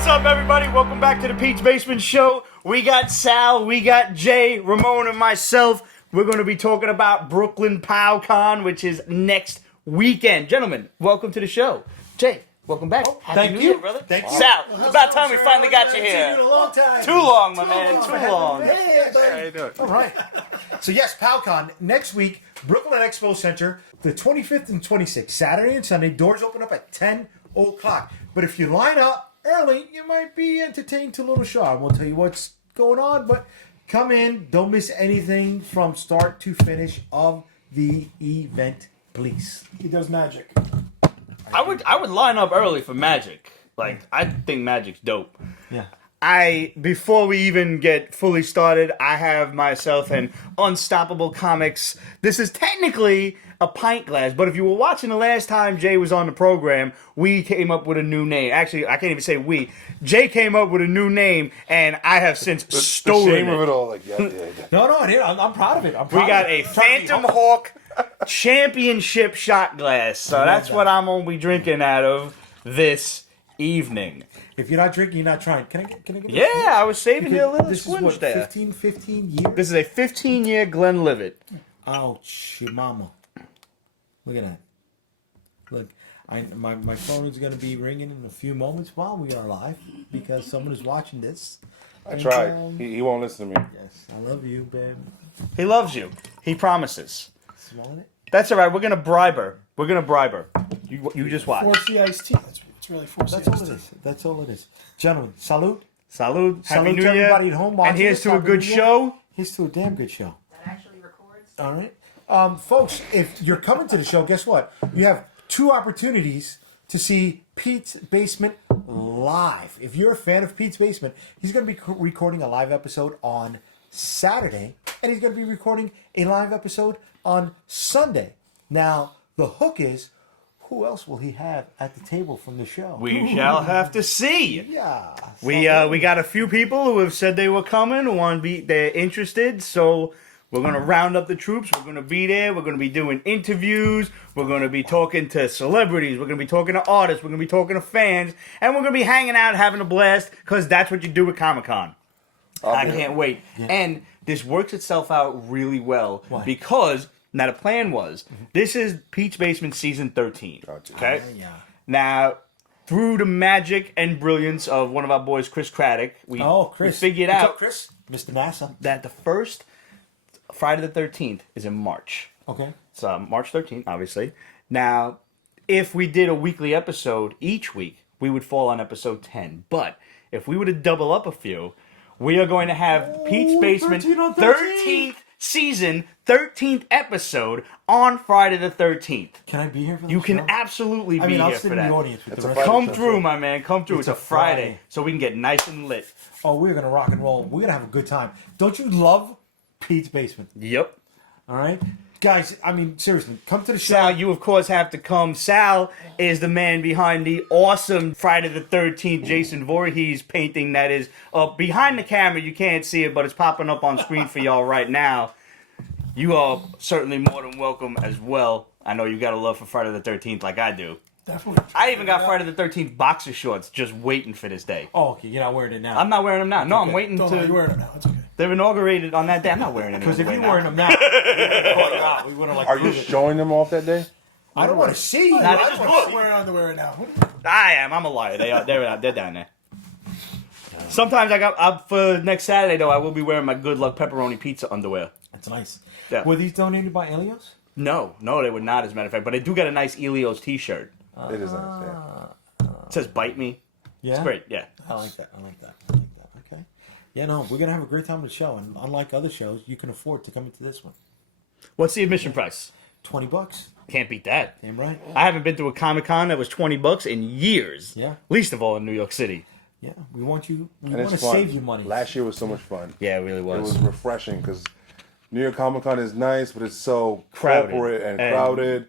What's up, everybody? Welcome back to the Pete's Basement Show. We got Sal, we got Jay, Ramon, and myself. We're going to be talking about Brooklyn POW Con, which is next weekend. Gentlemen, welcome to the show. Jay, welcome back. Thank New you, Year, brother. Thank you. Sal, it's about time we finally got you here. It's been a long time. Too long, my man. Too long. Hey, How you doing? all right. So yes, PowCon next week, Brooklyn Expo Center, the 25th and 26th, Saturday and Sunday. Doors open up at 10 o'clock. But if you line up early, you might be entertained to a little show. I won't tell you what's going on, but come in. Don't miss anything from start to finish of the event, please. He does magic. I would line up early for Magic. Like, I think Magic's dope. Yeah. Before we even get fully started, I have myself an Unstoppable Comics. This is technically a pint glass, but if you were watching the last time Jay was on the program, we came up with a new name. Actually, I can't even say we. Jay came up with a new name, and I have since stolen the shame it. of it all. Like, yeah. No, I'm proud of it. We got a Phantom Hawk Championship shot glass, so that's what I'm gonna be drinking out of this evening. If you're not drinking, you're not trying. Can I get Yeah, I was saving you a little This is swinge what, there. 15 years? This is a 15-year Glenlivet. Ouch, your mama. Look at that. Look, my phone is going to be ringing in a few moments while we are live because someone is watching this. I tried. He won't listen to me. Yes, I love you, babe. He loves you. He promises. Swallow it. That's all right. We're gonna bribe her. You just watch. 4C iced tea. It's really 4C That's all iced it tea. is. That's all it is. Gentlemen, salute. Salud. Happy Salute New to Year. everybody at home watching And here's this. to a Happy good New Year. show. Here's to a damn good show. That actually records. All right. Folks, if you're coming to the show, guess what? You have two opportunities to see Pete's Basement live. If you're a fan of Pete's Basement, he's going to be recording a live episode on Saturday, and he's going to be recording a live episode on Sunday. Now, the hook is, who else will he have at the table from the show? We shall have to see. Yeah. We got a few people who have said they were coming, they're interested, so we're gonna round up the troops. We're gonna be there. We're gonna be doing interviews. We're gonna be talking to celebrities. We're gonna be talking to artists. We're gonna be talking to fans, and we're gonna be hanging out, having a blast, because that's what you do at Comic-Con. I can't wait. Yeah. And this works itself out really well. Why? Because now the plan was this is Pete's Basement season 13. Okay. Yeah. Now, through the magic and brilliance of one of our boys, Chris Craddock, we figured What's out up, Chris? Mr. NASA. that the first Friday the 13th is in March. Okay. So March 13th, obviously. Now, if we did a weekly episode each week, we would fall on episode 10. But if we were to double up a few, we are going to have Pete's Basement 13 on 13th season, 13th episode on Friday the 13th. Can I be here for this You can show? absolutely be I mean, I'll here sit for in that. the audience with It's the a rest Friday of Come the through, my man. Come through. It's a Friday, Friday. so we can get nice and lit. Oh, we're going to rock and roll. We're going to have a good time. Don't you love Pete's Basement? Yep. All right? Guys, I mean, seriously, come to the show. Sal, you of course have to come. Sal is the man behind the awesome Friday the 13th Jason Voorhees painting that is behind the camera. You can't see it, but it's popping up on screen for y'all right now. You are certainly more than welcome as well. I know you got a love for Friday the 13th like I do. Definitely. I even got Friday the 13th boxer shorts just waiting for this day. Oh, okay, you're not wearing it now. I'm not wearing them now. No, I'm waiting Don't worry, you're to... wearing it now. It's okay. They're inaugurated on that day. I'm not wearing them. Because if you're now. wearing them now, we would have like. Are you prove it. showing them off that day? I don't want to see you. Nah, they I just wanna look. see- Wearing underwear right now. I am. I'm a liar. They're down there. Sometimes for next Saturday though, I will be wearing my Good Luck pepperoni pizza underwear. That's nice. Yeah. Were these donated by Elios? No, they would not. As a matter of fact, but I do got a nice Elios T-shirt. It is nice. Yeah. It says "Bite Me." Yeah. It's great. Yeah. I like that. Okay. Yeah, no, we're gonna have a great time at the show, and unlike other shows, you can afford to come into this one. What's the admission price? $20. Can't beat that. Damn right. I haven't been to a Comic-Con that was $20 in years. Yeah. Least of all in New York City. Yeah, we want you. We And want to it's fun. save you money. Last year was so much fun. Yeah, it really It was. was refreshing because New York Comic Con is nice, but it's so Crowded. corporate and crowded.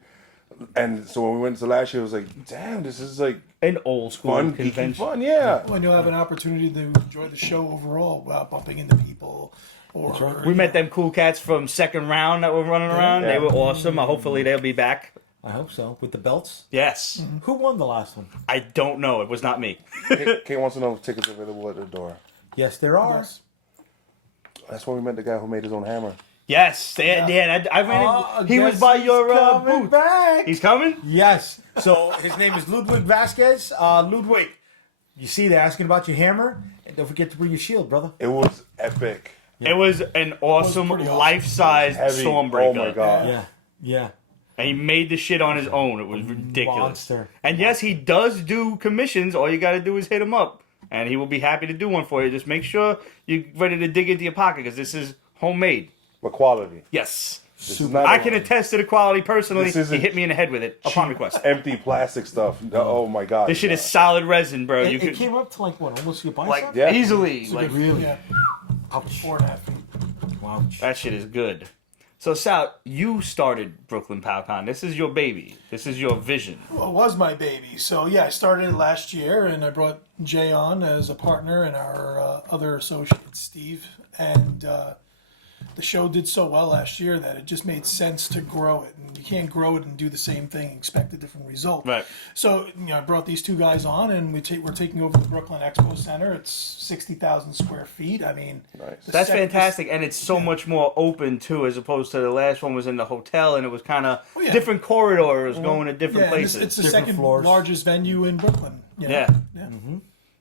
And so when we went to last year, it was like, damn, this is like An old school fun, geeky convention. fun. Yeah. When you'll have an opportunity to enjoy the show overall without bumping into people. Or We met them cool cats from second round that were running around. Yeah. They were awesome. Hopefully they'll be back. I hope so. With the belts. Yes. Who won the last one? I don't know. It was not me. Kate wants to know if tickets are available at the door. Yes, there are. Yes. That's when we met the guy who made his own hammer. Yes. I ran he was guess by your he's coming booth. back. He's coming? Yes. So his name is Ludwig Vasquez. Ludwig, you see, they're asking about your hammer. And don't forget to bring your shield, brother. It was epic. It was an awesome, pretty awesome. life-size Heavy. Stormbreaker. Oh my god. Yeah. Yeah. And he made the shit on his own. It was ridiculous. Monster. And yes, he does do commissions. All you got to do is hit him up. And he will be happy to do one for you. Just make sure you're ready to dig into your pocket because this is homemade. But quality. Yes. This is not I a- can attest to the quality personally. This He isn't hit me in the head with it upon request. empty plastic stuff. Oh my god. This shit is solid resin, bro. You It could came up to like what, almost your bicep? like Yeah. easily like Really? Yeah. Ouch. 4.5 feet. Ouch. that shit is good. So Sal, you started Brooklyn POW Con. This is your baby. This is your vision. Well, it was my baby. So yeah, I started it last year, and I brought Jay on as a partner, and our other associate Steve. And the show did so well last year that it just made sense to grow it. And you can't grow it and do the same thing and expect a different result. Right. So I brought these two guys on, and we're taking over the Brooklyn Expo Center. It's 60,000 square feet. I mean, Nice. That's fantastic, and it's so much more open too, as opposed to the last one was in the hotel, and it was kind of yeah. different corridors going to different Yeah, and places. it's the Different second floors. largest venue in Brooklyn. You know? Yeah. Yeah.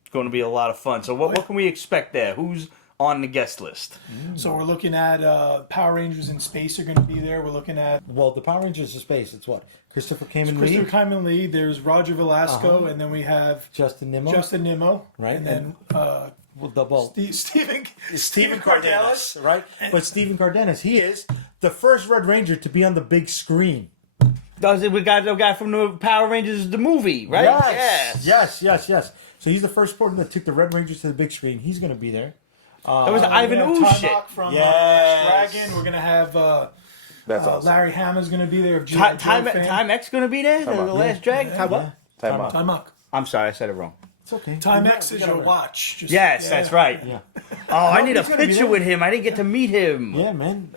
It's going to be a lot of fun. So what can we expect there? Who's on the guest list? So we're looking at Power Rangers in space are going to be there. We're looking at Well, the Power Rangers of Space, it's what? Christopher Kamen Christopher Lee, Kyman Lee. There's Roger Velasco, and then we have Justin Nimmo, Justin Nimmo, Right, And then with the ball. Stephen Cardenas. right? But Stephen Cardenas, he is the first Red Ranger to be on the big screen. We got the guy from the Power Rangers, the movie, right? Yes. So he's the first person that took the Red Rangers to the big screen. He's going to be there. That was the Ivan We have Ooze Ty shit. Mock from Yes. Dragon. We're going to have That's awesome. Larry Hama's going to be there. Of G.I. Joe fan. Time X going to be there? The last drag? Time what? Time out. Ty Mock. I'm sorry, I said it wrong. It's okay. Time We X is got your it. watch. Just- Yes, yeah. that's right. Yeah. Oh, I need a he's gonna be picture there. with him. I didn't get to meet him. Yeah, man.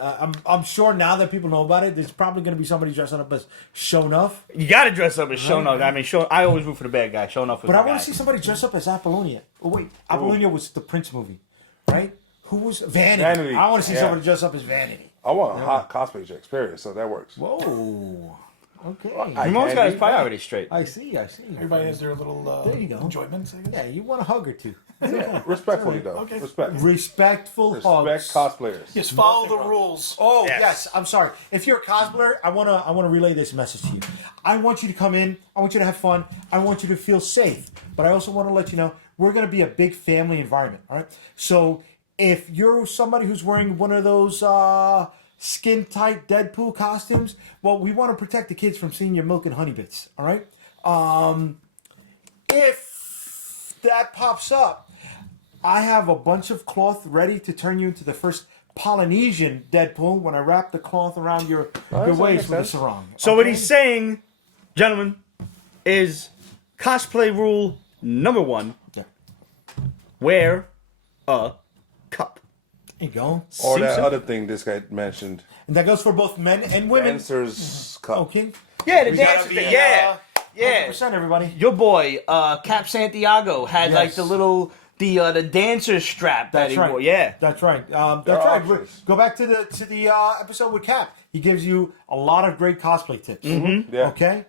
I'm sure now that people know about it, there's probably going to be somebody dressing up as Shonuff. You got to dress up as Shonuff. I mean, I always root for the bad guy. Shonuff was But the I guy. want to see somebody dress up as Apollonia. Oh, wait. Apollonia was the Prince movie, right? Who was Vanity? Vanity, I want to see yeah. somebody dress up as Vanity. I want a hot cosplay experience, so that works. Whoa. Okay. He almost got his priorities straight. I see. Everybody has their little There you go. enjoyments, I guess. Yeah, you want a hug or two. Respectfully, though. Okay. Respect. Respectful hugs. Cosplayers. Just follow the rules. Oh Yes. yes. I'm sorry. If you're a cosplayer, I wanna relay this message to you. I want you to come in. I want you to have fun. I want you to feel safe. But I also want to let you know we're gonna be a big family environment. All right. So if you're somebody who's wearing one of those skin tight Deadpool costumes, well, we want to protect the kids from seeing your milk and honey bits. All right. If that pops up, I have a bunch of cloth ready to turn you into the first Polynesian Deadpool when I wrap the cloth around your that waist makes with a sense. sarong. So what Okay? he's saying, gentlemen, is cosplay rule number 1: Yeah. wear a cup. There you go. Or Seems that so. other thing this guy mentioned. And that goes for both men and women. Dancer's cup. Okay. Yeah, the We gotta dancers. be, Yeah. 100%, everybody. Your boy, Cap Santiago, had like Yes. the little the dancer strap that That's he right. wore. Yeah. That's right. There That's are right. options. Go back to the episode with Cap. He gives you a lot of great cosplay tips. Yeah. Okay.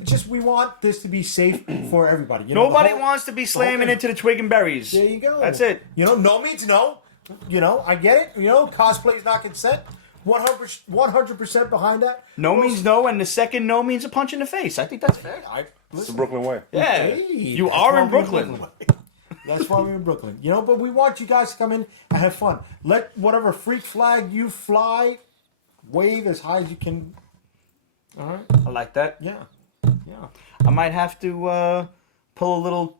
It's just we want this to be safe for everybody. You know, Nobody the whole- wants to be slamming thing. into the twig and berries. There you go. That's it. You know, no means no. You know, I get it. You know, cosplay is not consent. 100% behind that. No means no, and the second no means a punch in the face. I think that's fair. I, It's the Brooklyn way. Yeah. Hey, You that's are why in we're Brooklyn. That's why we're in Brooklyn. You know, but we want you guys to come in and have fun. Let whatever freak flag you fly wave as high as you can. All right. I like that. Yeah. Yeah. I might have to pull a little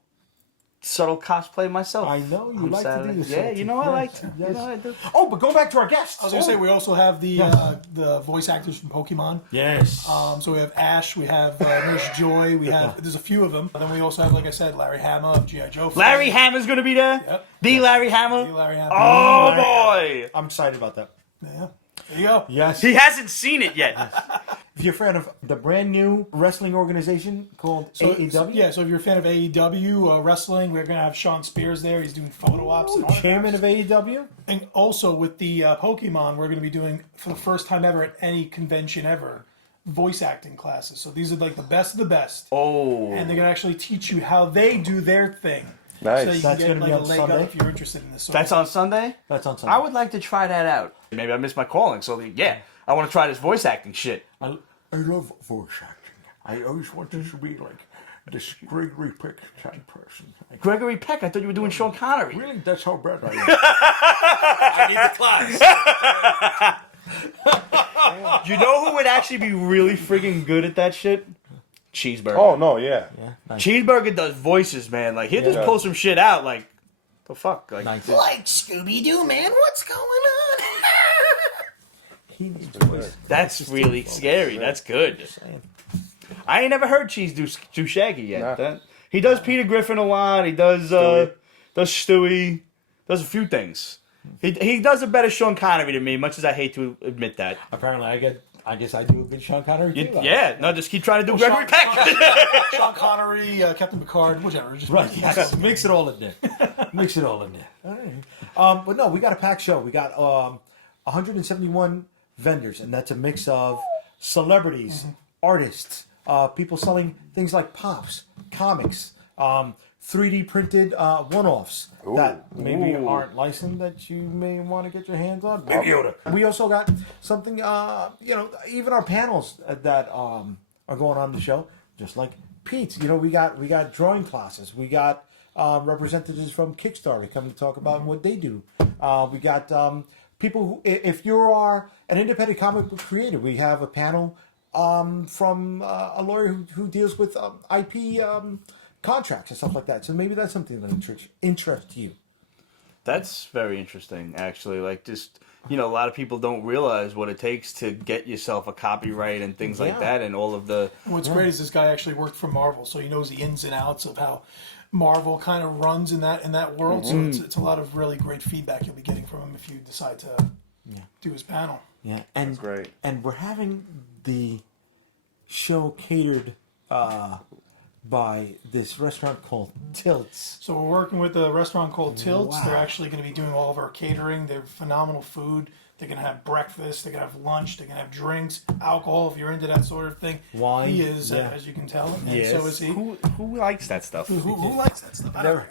subtle cosplay myself. I know you I'm like to do Saturday. this. Yeah, you know I like to. Yes. You know I do. Oh, but go back to our guests. I was gonna say we also have the voice actors from Pokemon. Yes. So we have Ash, we have Nurse Joy, we have there's a few of them. And then we also have, like I said, Larry Hama of G.I. Joe. Larry Hammer's gonna be there. Yep. The Larry Hammer. The Larry Hama. Oh boy. I'm excited about that. Yeah. There you go. Yes. He hasn't seen it yet. If you're a fan of the brand new wrestling organization called AEW, So if you're a fan of AEW wrestling, we're going to have Sean Spears there. He's doing photo ops. And chairman of AEW. And also with the Pokemon, we're going to be doing, for the first time ever at any convention ever, voice acting classes. So these are like the best of the best. Oh. And they're going to actually teach you how they do their thing. Nice. So you That's can gonna get be like a on leg Sunday? up if you're interested in this. That's on Sunday? That's on Sunday. I would like to try that out. Maybe I missed my calling, so yeah, I want to try this voice acting shit. I love voice acting. I always wanted to be like this Gregory Peck type person. Gregory Peck, I thought you were doing Sean Connery. Really, that's how bad I am. I need the class. You know who would actually be really friggin' good at that shit? Cheeseburger. Oh no, yeah. Nice. Cheeseburger does voices, man. Like, he'll just pull some shit out, like, the fuck? Like, Nice. Like Scooby-Doo, man, what's going on? He needs voice. that's really scary. That's good. I ain't never heard Cheese do Shaggy yet. Nah. He does Peter Griffin a lot. He does Stewie. Does a few things. He does a better Sean Connery than me, much as I hate to admit that. Apparently, I guess I do a good Sean Connery too. Yeah, no, just keep trying to do Gregory Peck. Sean Connery, Captain Picard, whichever. Just Right, yes. Mix it all in there. Mix it all in there. All right. But no, we got a packed show. We got 171 vendors, and that's a mix of celebrities, artists, people selling things like pops, comics, 3D printed one-offs that maybe aren't licensed that you may want to get your hands on. Baby Yoda. We also got something, even our panels that are going on the show, just like Pete's. We got drawing classes. We got representatives from Kickstarter coming to talk about what they do. We got people who, if you are an independent comic book creator, we have a panel from a lawyer who deals with IP contracts and stuff like that. So maybe that's something that interests you. That's very interesting, actually. Like, just, a lot of people don't realize what it takes to get yourself a copyright and things like that, and all of the... What's great is this guy actually worked for Marvel, so he knows the ins and outs of how Marvel kind of runs in that world. So it's a lot of really great feedback you'll be getting from him if you decide to do his panel. Yeah, and That's great. And we're having the show catered by this restaurant called Tiltz. So we're working with a restaurant called Tiltz. Wow. They're actually going to be doing all of our catering. They're phenomenal food. They're going to have breakfast. They're going to have lunch. They're going to have drinks, alcohol if you're into that sort of thing. Wine. He is, Yeah. as you can tell. And Yes. so is he. Who likes that stuff? Who likes that stuff? I don't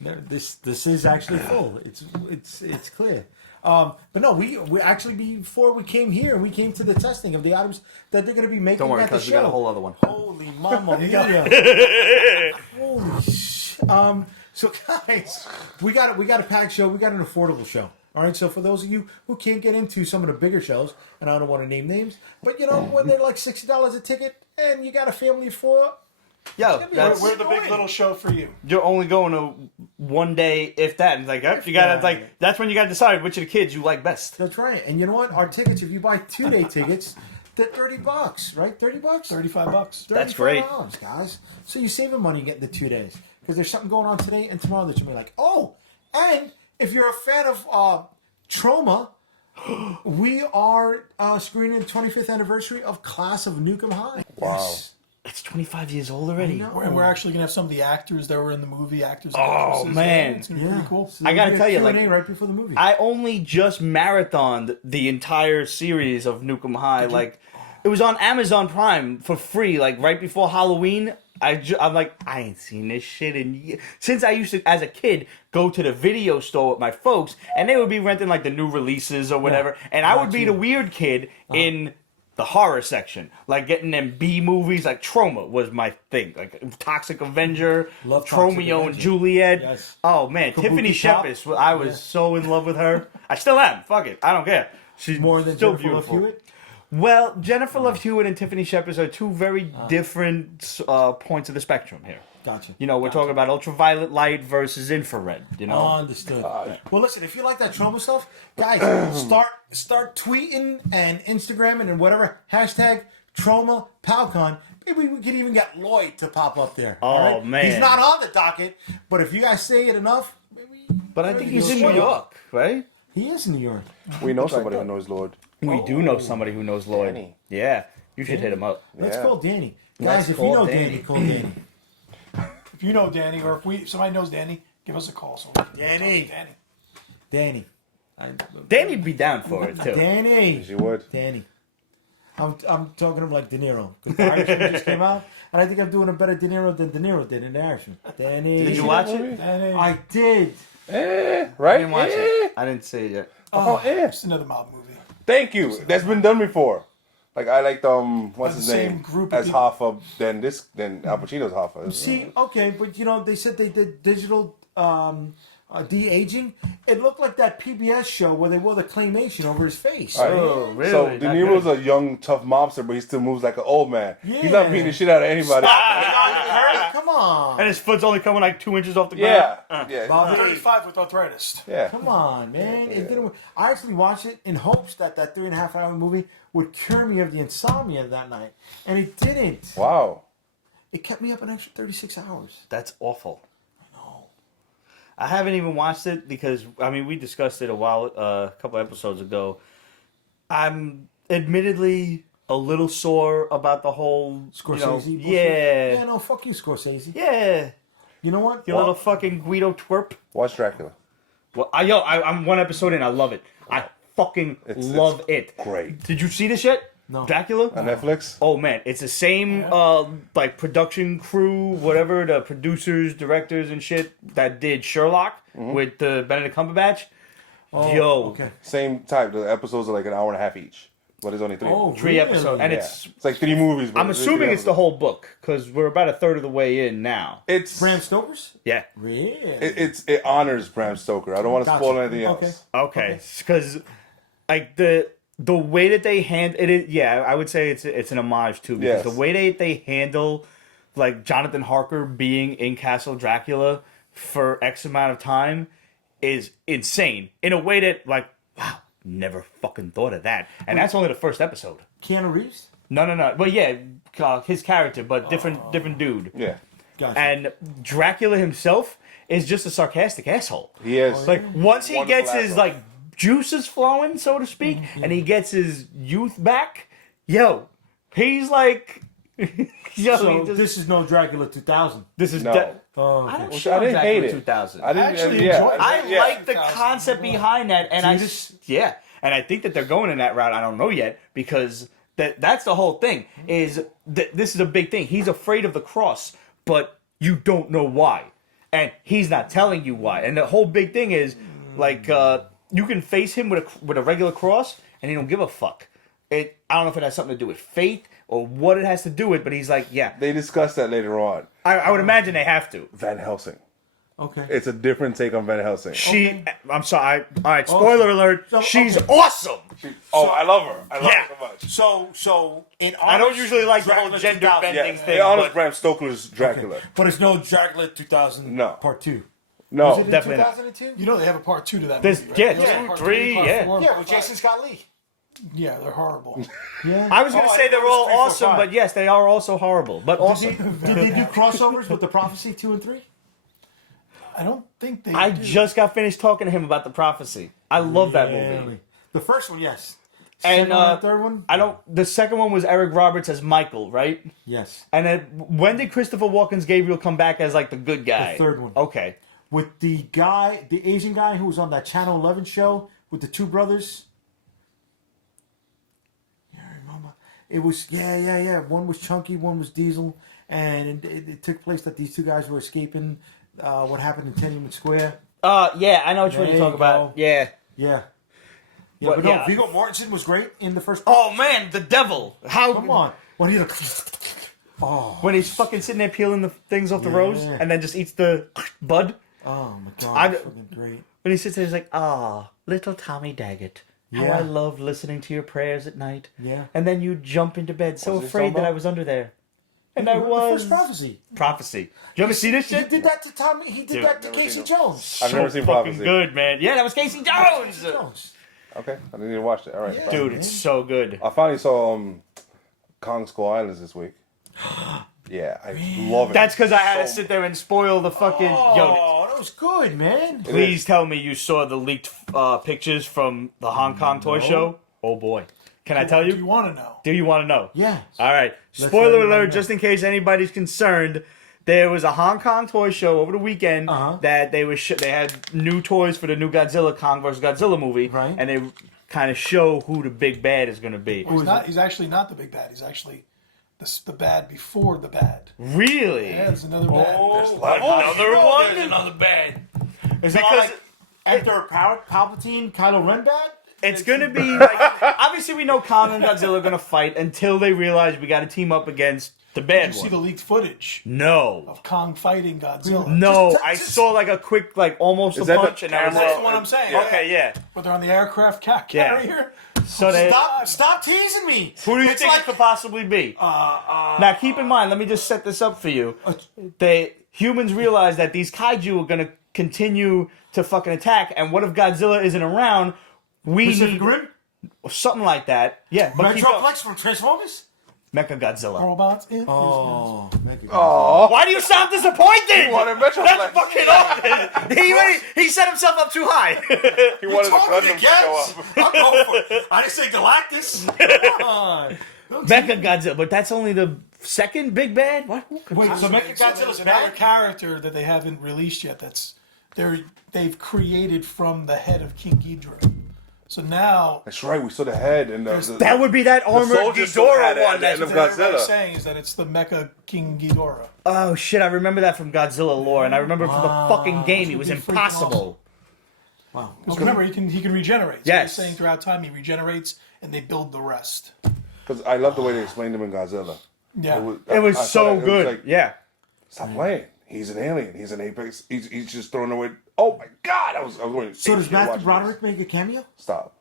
know. This is actually full. It's clear. But no, we actually, before we came here, we came to the testing of the items that they're going to be making Don't worry, at the because show. we got a whole other one. Holy mama mia! Holy shit! So guys, we got a packed show. We got an affordable show. All right. So for those of you who can't get into some of the bigger shows, and I don't want to name names, but when they're like $60 a ticket, and you got a family of four. Yo, that's, We're the big little show for you. you're only going to one day, if that. It's like, you gotta, like, that's when you gotta decide which of the kids you like best. That's right. And you know what? Our tickets, if you buy 2-day tickets, they're $30, right? $30? $35. That's great. $35, guys. So you're saving money getting the 2 days. Because there's something going on today and tomorrow that you'll be like, oh, and if you're a fan of Trauma, we are screening the 25th anniversary of Class of Nukem High. Wow. Yes. It's 25 years old already. And we're actually going to have some of the actors that were in the movie, actors and Oh, actresses. man. It's going to be pretty cool. So I gotta there'll be a tell you, Q&A like, right before the movie. I only just marathoned the entire series of Nukem High. Like, it was on Amazon Prime for free, like, right before Halloween. I'm like, I ain't seen this shit in years. Since I used to, as a kid, go to the video store with my folks, and they would be renting, like, the new releases or whatever, and I would be the weird kid in the horror section, like getting them B movies. Like Trauma was my thing, like Toxic Avenger, Love Toxic Romeo and Avenger. Juliet. Yes. Oh man, Kabuki Tiffany Cop. Shepard. I was so in love with her. I still am. Fuck it, I don't care. She's More than still Jennifer Love beautiful. Hewitt? Well, Jennifer Love Hewitt and Tiffany Shepard are two very different points of the spectrum here. Gotcha. We're talking about ultraviolet light versus infrared. Understood. Well, listen, if you like that Trauma stuff, guys, start tweeting and Instagramming and whatever, hashtag Trauma POW Con. Maybe we could even get Lloyd to pop up there. all right? Man. He's not on the docket, but if you guys say it enough, maybe. But I think maybe he's he'll in New show up. York, right? He is in New York. We know somebody who knows Lord. We do know somebody who knows Lloyd. Danny. Yeah. You should hit him up. Let's Yeah. call Danny. Let's Guys, if you call know Danny. Danny, call Danny. If you know Danny, or if somebody knows Danny, give us a call. So we can Danny. talk to Danny. Danny. Danny'd be down for it too. Danny. She would. Danny. I'm talking to him like De Niro. Because The Irishman just came out, and I think I'm doing a better De Niro than De Niro did in The Irishman. Danny. Did you watch it? Danny. I did. Right? I didn't watch it. I didn't see it yet. Oh, yeah. It's another mob movie. Thank you. That's been done before. Like I liked what's The his same name group of as people. Hoffa then Al Pacino's Hoffa. See, okay, but they said they did digital de-aging. It looked like that PBS show where they wore the claymation over his face. All right. Oh, really? So De Not Niro's good. a young, tough mobster, but he still moves like an old man. He's Yeah. not beating the shit out of anybody. Hey, come on. And his foot's only coming like 2 inches off the ground. Yeah. Yeah. Bobby, 35 with arthritis. Yeah. come on, man. It didn't. I actually watched it in hopes that 3.5 hour movie would cure me of the insomnia that night, and it didn't. Wow. It kept me up an extra 36 hours. That's awful. I haven't even watched it because we discussed it a couple episodes ago. I'm admittedly a little sore about the whole Scorsese. bullshit. yeah, Yeah, no, fuck you, Scorsese. yeah. You know what? You little fucking Guido twerp. Watch Dracula. Well, I'm one episode in. I love it. I fucking love it. Great. Did you see this yet? No. Dracula? On Netflix? Oh man, it's the same production crew, whatever, the producers, directors and shit that did Sherlock with the Benedict Cumberbatch. Oh, Yo, okay. Same type. The episodes are like an hour and a half each. But it's only three. Oh, three really? episodes, and Yeah. it's. It's like 3 movies. But I'm assuming it's the whole book because we're about a third of the way in now. It's Bram Stoker's? Yeah. Really? it honors Bram Stoker. I don't want to Gotcha. spoil anything Okay. else. Okay, because like the way that they I would say it's an homage too because Yes. the way they handle like Jonathan Harker being in Castle Dracula for X amount of time is insane in a way that like wow, never fucking thought of that, and that's only the first episode. Keanu Reeves? No. Well, yeah, his character, but different dude. Yeah. Gotcha. And Dracula himself is just a sarcastic asshole. He is. Like once he Wonderful gets his actor. like juices flowing, so to speak, and he gets his youth back, he's like, so he just- this is no Dracula 2000. this is No. I Okay. don't Which show I didn't Dracula hate it. 2000. I didn't actually yeah. enjoyed it. I yeah. like the 2000. concept behind that, and and I think that they're going in that route. I don't know yet because that's the whole thing. Is that this is a big thing? He's afraid of the cross, but you don't know why, and he's not telling you why. And the whole big thing is like you can face him with a regular cross, and he don't give a fuck. I don't know if it has something to do with faith or what it has to do with, but he's like, yeah. They discussed that later on. I would imagine they have to. Van Helsing. Okay. It's a different take on Van Helsing. I'm sorry. All right, spoiler alert. So, She's okay. awesome. I love her. I love Yeah. her so much. So it I don't usually like the whole Dracula gender 2000. bending Yeah, thing. it honors but- Bram Stoker's Dracula. Okay. But it's no Dracula 2000 No. part 2. No. Was it in definitely not. 2002? You know they have a part 2 to that This- movie, right? yeah, There's two, part three, part yeah. four, and Yeah, part with five. Jason Scott Lee. Yeah, they're horrible. Yeah. I was going to Oh, say I they're thought it was all 3, 4, awesome, 5. but yes, they are also horrible. But awesome. Did they do crossovers with the Prophecy 2 and 3? I don't think they I do. just got finished talking to him about The Prophecy. I love that movie. Really? The first one, yes. And Second one and third one? The second one was Eric Roberts as Michael, right? Yes. And then when did Christopher Walken's Gabriel come back as like the good guy? The third one. Okay. With the guy, the Asian guy who was on that Channel 11 show with the two brothers. Yeah, I remember. It was, yeah. One was Chunky, one was Diesel. And it took place that these two guys were escaping what happened in Tiananmen Square. Yeah, I know what There you're you talking about. go. Yeah. Yeah. But, But no, yeah. Viggo Mortensen was great in the first. Oh man, the devil! How? Come on. When he like, When he's fucking sitting there peeling the things off the rose Yeah. and then just eats the bud. oh my god, I- fucking great. When he sits there, he's like, "Ah, little Tommy Daggett, how Yeah. I love listening to your prayers at night." Yeah. And then you jump into bed so What's this afraid talking that about? I was under there, and I The was first prophecy. prophecy. You ever see this He shit? did that to Tommy. He did Dude, that to never Casey seen it. Jones. I've never seen fucking Prophecy. good, man. Yeah, that was Casey Jones. Casey Jones. Okay. I didn't even watch it. All right. Yeah. fine. Dude, it's so good. I finally saw Kong Skull Islands this week. Yeah, I love it. That's because I had to So- sit there and spoil the fucking. Yo, Oh, that was good, man. please tell me you saw the leaked pictures from the Hong Kong toy show. Oh boy, Can I tell you? Do you want to know? Do you want to know? Yeah. All right. Let's Spoiler let everybody alert, know. just in case anybody's concerned. There was a Hong Kong toy show over the weekend that they had new toys for the new Godzilla Kong vs. Godzilla movie, Right. and they kind of show who the big bad is going to be. He's actually not the big bad. He's actually the bad before the bad. Really? Yeah, there's another bad. There's another bad. It's Because because Emperor Palpatine, Kylo Ren bad? it's going to be like, obviously we know Kong and Godzilla are going to fight until they realize we got to team up against the bad Did you see one. the leaked footage No. of Kong fighting Godzilla? No, Just- I saw like a quick, like almost Is a that the punch, and that was camera? That's it. what I'm saying. Okay, yeah. But they're on the aircraft Yeah. carrier. So they. Stop teasing me. Who do you It's think like- it could possibly be? Now, keep in mind, let me just set this up for you. Humans realize that these kaiju are going to continue to fucking attack, and what if Godzilla isn't around? We Pacific need Rim? something like that. Yeah, but keep up. Metroplex from Transformers? Mecha Godzilla. Robots in. Oh, Why do you sound disappointed? He wanted Metroplex. That's fucking awesome. He set himself up too high. He wanted the Gundam to show up. I'm going for it. I didn't say Galactus. Come on. Mecha Godzilla, but that's only the second big bad. What? Wait, so Mecha So Godzilla's there's another bad? character that they haven't released yet. They've created from the head of King Ghidorah. So now That's right. We saw the head and the That would be that armored soldiers still had Ghidorah it one. at the end That's of what everybody's Godzilla. saying is that it's the Mecha King Ghidorah. Oh shit! I remember that from Godzilla lore, and I remember it from the fucking game. He was Should be freaking impossible. Wow. Because remember, he can regenerate. So Yes. they're saying throughout time he regenerates, and they build the rest. Because I love the way they explained him in Godzilla. Yeah. It was I so thought it was good. like, Yeah. Stop playing. He's an alien. He's an apex. He's just throwing away. Oh my god! I was going. So does apeshit Matthew watching Broderick this. make a cameo? Stop.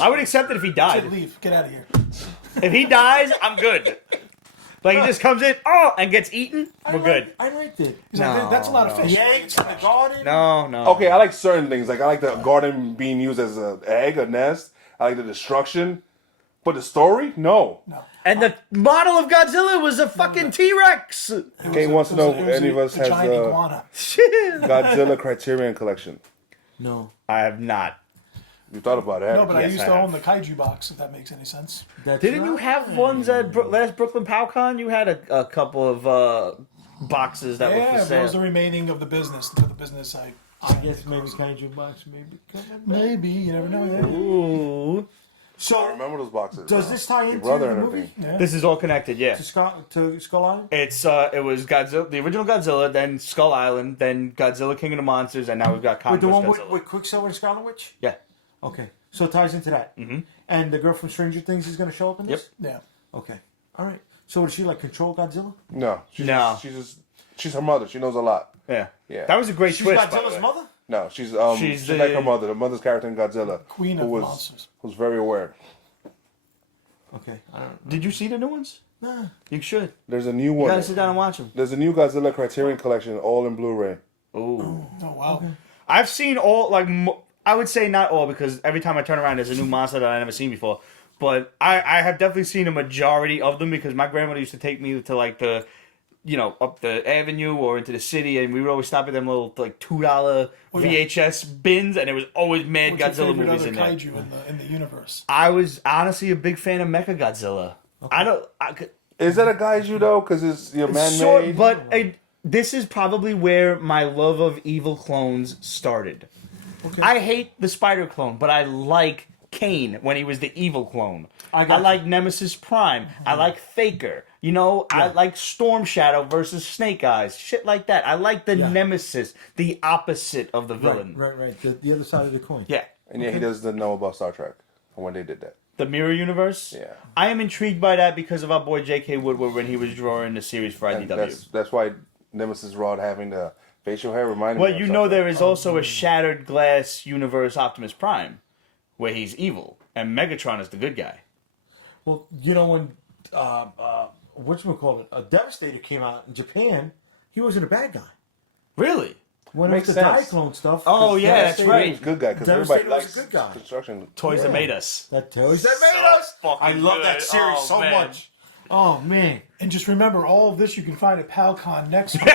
I would accept it if he Kid, died. leave. Get out of here. If he dies, I'm good. Like he just comes in, and gets eaten. We're good. I liked it. He's like, that's a lot of fish. The eggs in the garden. No. Okay, I like certain things. Like I like the garden being used as an egg, a nest. I like the destruction. But the story, no. And the model of Godzilla was a fucking T-Rex. Kane wants to know It if was any of us a has giant the iguana. Godzilla Criterion collection. No. I have not. You thought about that? No, but I Yes, used I to have. own the kaiju box, if that makes any sense. That's Didn't you right. have ones at last Brooklyn POW Con? You had a couple of boxes that were Yeah, for but it was the sale. remaining of the business. For the business, I guess maybe Kaiju Box, maybe. maybe you never know. Yeah. Ooh. I So, remember those boxes. does this tie Your into brother the and movie? everything. This is all connected, yeah. To Skull Island? It's it was Godzilla, the original Godzilla, then Skull Island, then Godzilla King of the Monsters, and now we've got Kong With the vs. one Godzilla. with Quicksilver and Scarlet Witch? Yeah. Okay. So it ties into that. Mm-hmm. And the girl from Stranger Things is going to show up in this? Yeah. Okay. All right. So does she like control Godzilla? No, No. She's her mother. She knows a lot. Yeah. Yeah. That was a great She's twist. by the Godzilla's way. mother? No, she's She's she's the- like her mother. The mother's character in Godzilla, Queen who of was monsters. who's very aware. Okay. I don't Did you see the new ones? know. You should. There's a new You one. gotta sit down and watch them. There's a new Godzilla Criterion collection, all in Blu-ray. Ooh. Oh wow. I've seen all, like, I would say not all, because every time I turn around, there's a new monster that I've never seen before. But I have definitely seen a majority of them, because my grandmother used to take me to, like, the, up the avenue or into the city, and we would always stop at them little, like, $2 VHS bins, and there was always mad What's your Godzilla favorite movies other in there. kaiju in the universe? I was honestly a big fan of Mecha Godzilla. Is that a kaiju though? Because it's man-made. Sort, but this is probably where my love of evil clones started. Okay. I hate the Spider clone, but I like Kane when he was the evil clone. I I got like Nemesis Prime. I like Faker. I like Storm Shadow versus Snake Eyes. Shit like that. I like the Nemesis, the opposite of the villain. Right. The other side of the coin. Yeah. And yeah, he doesn't know about Star Trek and when they did that. The Mirror Universe? Yeah. I am intrigued by that because of our boy J.K. Woodward when he was drawing the series for And IDW. that's why Nemesis Rod having the facial hair reminded Well, me. you of know Star there Trek. is also a Shattered Glass Universe Optimus Prime, where he's evil, and Megatron is the good guy. Well, when whatchamacallit, a Devastator came out in Japan, he wasn't a bad guy. Really? When Makes it was the sense. Diaclone stuff. Oh, 'cause yeah, that's Devastator- right. He was a good guy because Devastator everybody was likes a good guy. construction. Toys that made us. That Toys That Made So Us. fucking I love that good. series Oh, so man. much. Oh man. And just remember, all of this you can find at PowCon next week.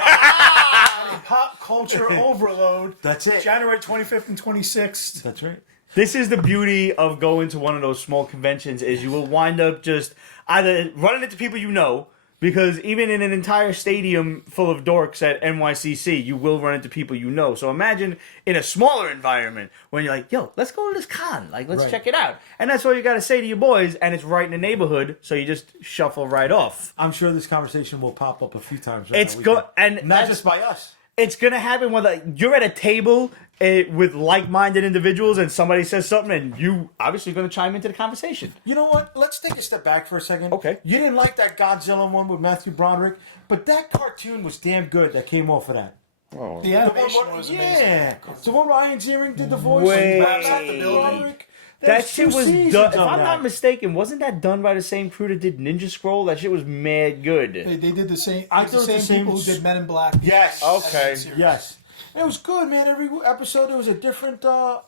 Pop culture overload. That's it. January 25th and 26th. That's right. This is the beauty of going to one of those small conventions is you will wind up just either running into people you know, because even in an entire stadium full of dorks at NYCC, you will run into people you know. So imagine in a smaller environment when you're like, yo, let's go to this con. Like, let's check it out. And that's all you got to say to your boys, and it's right in the neighborhood, so you just shuffle right off. I'm sure this conversation will pop up a few times. It's and not just by us. It's going to happen when you're at a table with like-minded individuals and somebody says something and you obviously going to chime into the conversation. You know what? Let's take a step back for a second. Okay. You didn't like that Godzilla one with Matthew Broderick, but that cartoon was damn good that came off of that. Oh, The animation was amazing. Yeah. The one Ryan Ziering did the voice. Wait. Matthew Broderick. That shit was done. If I'm not mistaken, wasn't that done by the same crew that did Ninja Scroll? That shit was mad good. They did the same. I The thought the same same people who did Men in Black. Yes. Okay. Yes. And it was good, man. Every episode there was a different. Are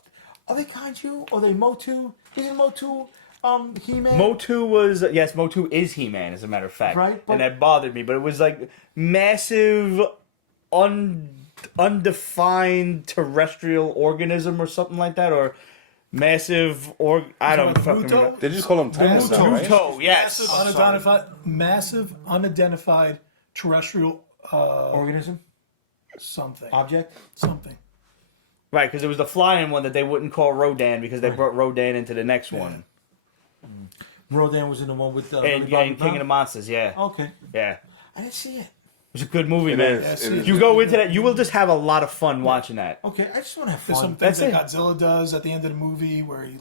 they Kaiju? Are they Motu? Isn't Motu He-Man? Motu was yes, Motu is He-Man, as a matter of fact, Right, but- and that bothered me. But it was like massive, undefined terrestrial organism or something like that, or massive I don't Like fucking Muto? remember. they just call them Titans now, right? Muto, yes. Massive unidentified terrestrial Organism? something. Object? Something. Right, because it was the flying one that they wouldn't call Rodan because they brought Rodan into the next one. Rodan was in the one with And King of the Monsters, yeah. Okay. Yeah. I didn't see it. It's a good movie, It man. is. It It is. is. You go into that, you will just have a lot of fun watching that. Okay, I just want to have There's fun. some things that That's Godzilla does at the end of the movie where he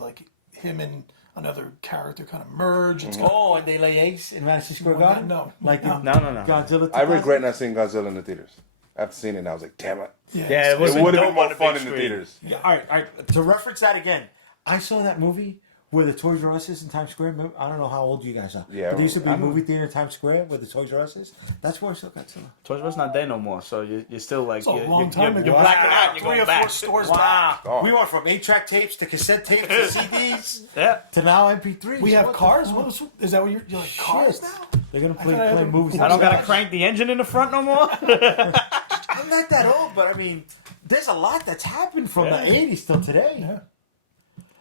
him and another character kind of merge. It's kind Oh, and they lay eggs in Madison Square Well, Garden? no. Like No. in No. Godzilla. I regret not seeing Godzilla in the theaters. After seeing it, I was like, damn it. Yeah, it It was would have dope been more on the fun big in the screen. theaters. Yeah, all right. To reference that again, I saw that movie where the Toys R Us is in Times Square. I don't know how old you guys are. Yeah, But there used to be a I'm- movie theater in Times Square where the Toys R Us is. That's where I saw Godzilla. Toys R Us not there no more, so you're still like It's a you're, long time you're, ago. you're blacking out. You're 3 going or 4 back. stores Wow. back. Oh. We went from 8-track tapes to cassette tapes to CDs Yeah. to now MP3s. We have What the cars? fuck? Is that what you're like, cars Shit. now? They're going to play, thought I had play to- movies. I don't gotta crank the engine in the front no more. I'm not that old, but I mean, there's a lot that's happened from Yeah. the 80s till today. Yeah.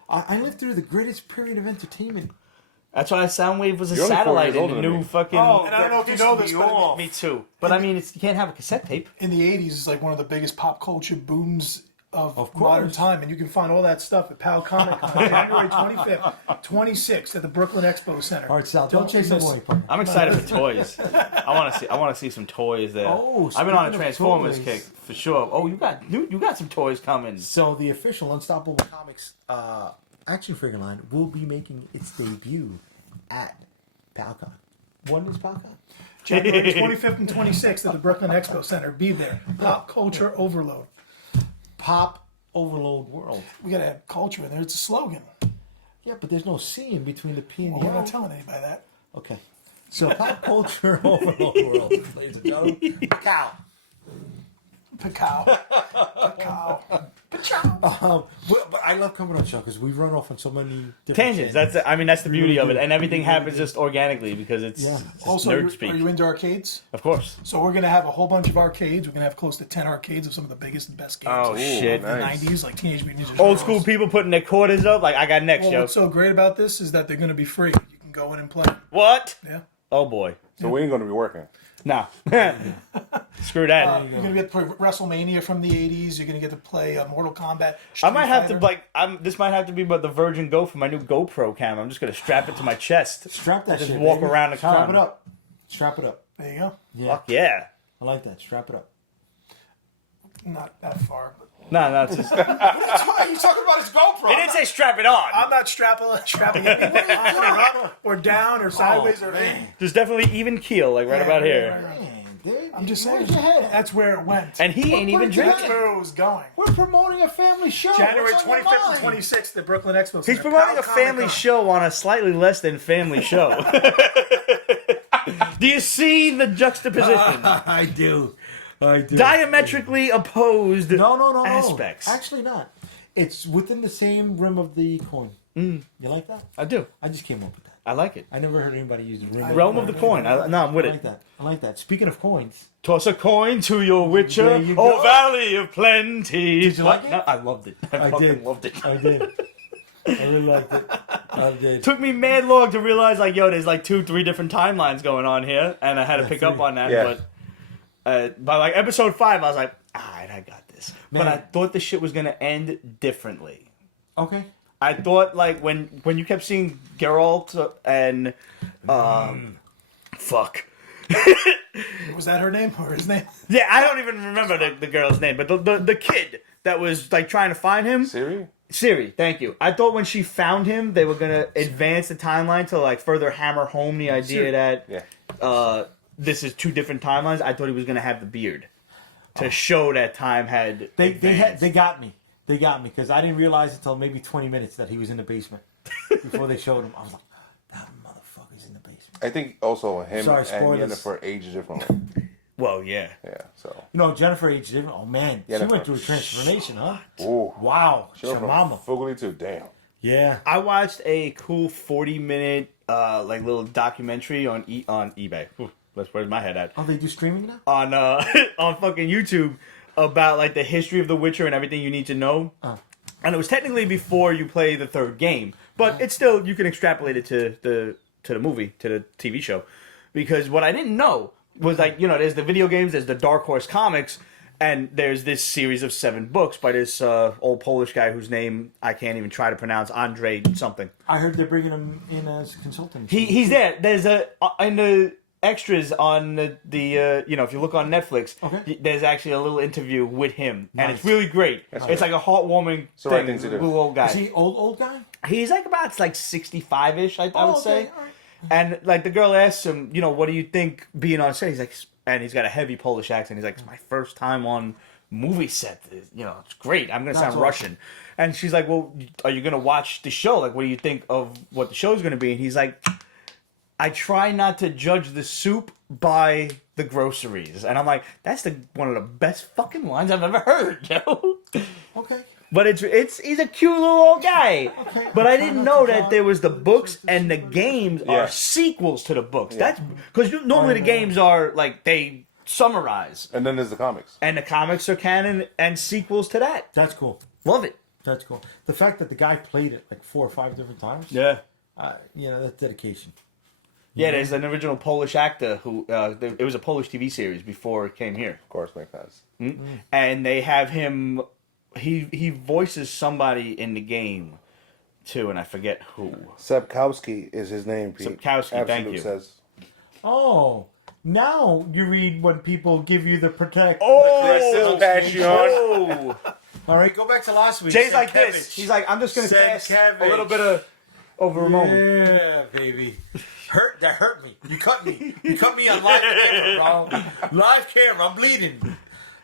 I lived through the greatest period of entertainment. That's why Soundwave was a You're only 4 satellite years in older the than new me. fucking. And I don't know if you know this, but off. Me too. But I mean, you can't have a cassette tape. in the 80s, it's like one of the biggest pop culture booms of Of modern course. time. And you can find all that stuff at POW Con on January 25th, 26th at the Brooklyn Expo Center. All right, Sal, don't chase the miss- money, partner. I'm excited for toys. I want to see some toys there. Oh, I've been on a speaking of Transformers toys. kick for sure. Oh, you got some toys coming. So the official Unstoppable Comics action figure line will be making its debut at PowCon. When is PowCon? January 25th and 26th at the Brooklyn Expo Center. Be there. Pop culture overload. Pop Overload World. We got to have culture in there. It's a slogan. Yeah, but there's no C in between the P and Well, the we're O. not telling anybody that. Okay. So Pop Culture Overload World, ladies and gentlemen. Cow. Pacow. Pacow. But I love coming on the show because we run off on so many different Tangents. That's the beauty of it, and everything really happens do. just organically because it's Yeah. just Also, nerd are speak. you into arcades? Of course. So we're going to have a whole bunch of arcades. We're going to have close to 10 arcades of some of the biggest and best games. Oh of shit. the nice. 90s, like Teenage Mutant Ninja Old Turtles. school people putting their quarters up. Like I got next, Well, yo. what's so great about this is that they're going to be free. You can go in and play. What? Yeah. Oh boy. So we ain't going to be working. Nah. Screw that. You're going to get to play WrestleMania from the 80s. You're going to get to play Mortal Kombat. I might have Street to Fighter. this might have to be but the Virgin Go for my new GoPro cam. I'm just gonna strap it to my chest. Strap that Just shit. walk baby. around the Strap con. it up. Strap it up. There you go. Yeah. Fuck yeah. I like that. Strap it up. Not that far. But No, it's just, That's why you talking about his GoPro. it didn't say strap it on. I'm not strapping anything either up or down or sideways or in. There's definitely even keel, like right about here. Man, dude, I'm just where's saying. your head at? That's where it went. And he ain't even What did you That's drinking. where it was going. We're promoting a family show. January What's on your 25th and mind? 26th at the Brooklyn Expo Center. He's promoting POW a family Comic-Con. show on a slightly less than family show. Do you see the juxtaposition? I do. I do. Diametrically opposed No. aspects. Actually, not. It's within the same rim of the coin. You like that? I do. I just came up with that. I like it. I never heard anybody use the rim. Realm of the coin. No, I'm with I like it. that. I like that. Speaking of coins, Toss a coin to your witcher, There you oh go. valley of plenty. Did you like it? No, I loved it. I fucking did. loved it. I did. I really liked it. I did. Took me mad long to realize, like, yo, there's like 2-3 different timelines going on here, and I had to pick up on that. Yeah. But by like episode 5, I was like, alright, I got this. Man. But I thought the shit was gonna end differently. Okay. I thought, like, when you kept seeing Geralt and fuck. Was that her name or his name? Yeah, I don't even remember the girl's name, but the kid that was like trying to find him. Siri, thank you. I thought when she found him, they were gonna advance the timeline to like further hammer home the idea that this is 2 different timelines. I thought he was gonna have the beard to show that time had They advanced. got me. They got me because I didn't realize until maybe 20 minutes that he was in the basement before they showed him. I was like, that motherfucker's in the basement. I think also him Sorry, and spoilers. Jennifer aged differently. Well, yeah. Yeah, so. You know, Jennifer aged different. Oh man, she Jennifer. went through a transformation, huh? Ooh. Wow, She went from Shamama. Fugly to damn. Yeah. I watched a cool 40-minute like little documentary on eBay. Ooh, that's where's my head at. Oh, they do streaming now? On on fucking YouTube about like the history of The Witcher and everything you need to know. And it was technically before you play the 3rd game, but it's still, you can extrapolate it to the movie, to the TV show, because what I didn't know was, like, you know, there's the video games, there's the Dark Horse comics, and there's this series of 7 books by this old Polish guy whose name I can't even try to pronounce, Andre something. I heard they're bringing him in as a consultant. He's there. There's in the extras on the you know, if you look on Netflix, there's actually a little interview with him, and it's really great. It's like a heartwarming the thing. right thing to do. Little old guy. Is he old guy? He's like about like 65-ish, I would okay, say. all right. And like the girl asks him, you know, what do you think being on set? He's like, and he's got a heavy Polish accent. He's like, it's my first time on movie set. You know, it's great. I'm gonna sound awesome. Russian. And she's like, well, are you gonna watch the show? Like, what do you think of what the show's gonna be? And he's like, I try not to judge the soup by the groceries. And I'm like, that's one of the best fucking lines I've ever heard, yo. Okay. But he's a cute little old guy. Okay. But I didn't know that there was the books and the games are sequels to the books. That's because normally the games are like they summarize, And then there's the comics. and the comics are canon and sequels to that. That's cool. Love it. That's cool. The fact that the guy played it like 4 or 5 different times. Yeah. You know, that's dedication. Yeah, there's an original Polish actor who it was a Polish TV series before it came here, Of course, makes sense. and they have him. He voices somebody in the game too, and I forget who. Sapkowski is his name, Pete. Sapkowski, thank you. Says. Oh, now you read when people give you the protect. Oh, Passion. All right, go back to last week. Jay's Said like Kevich. this. He's like, I'm just gonna Said cast a Kevich. little bit of over Ramon. Yeah, baby. That hurt me. You cut me. You cut me on live camera, bro. Live camera. I'm bleeding.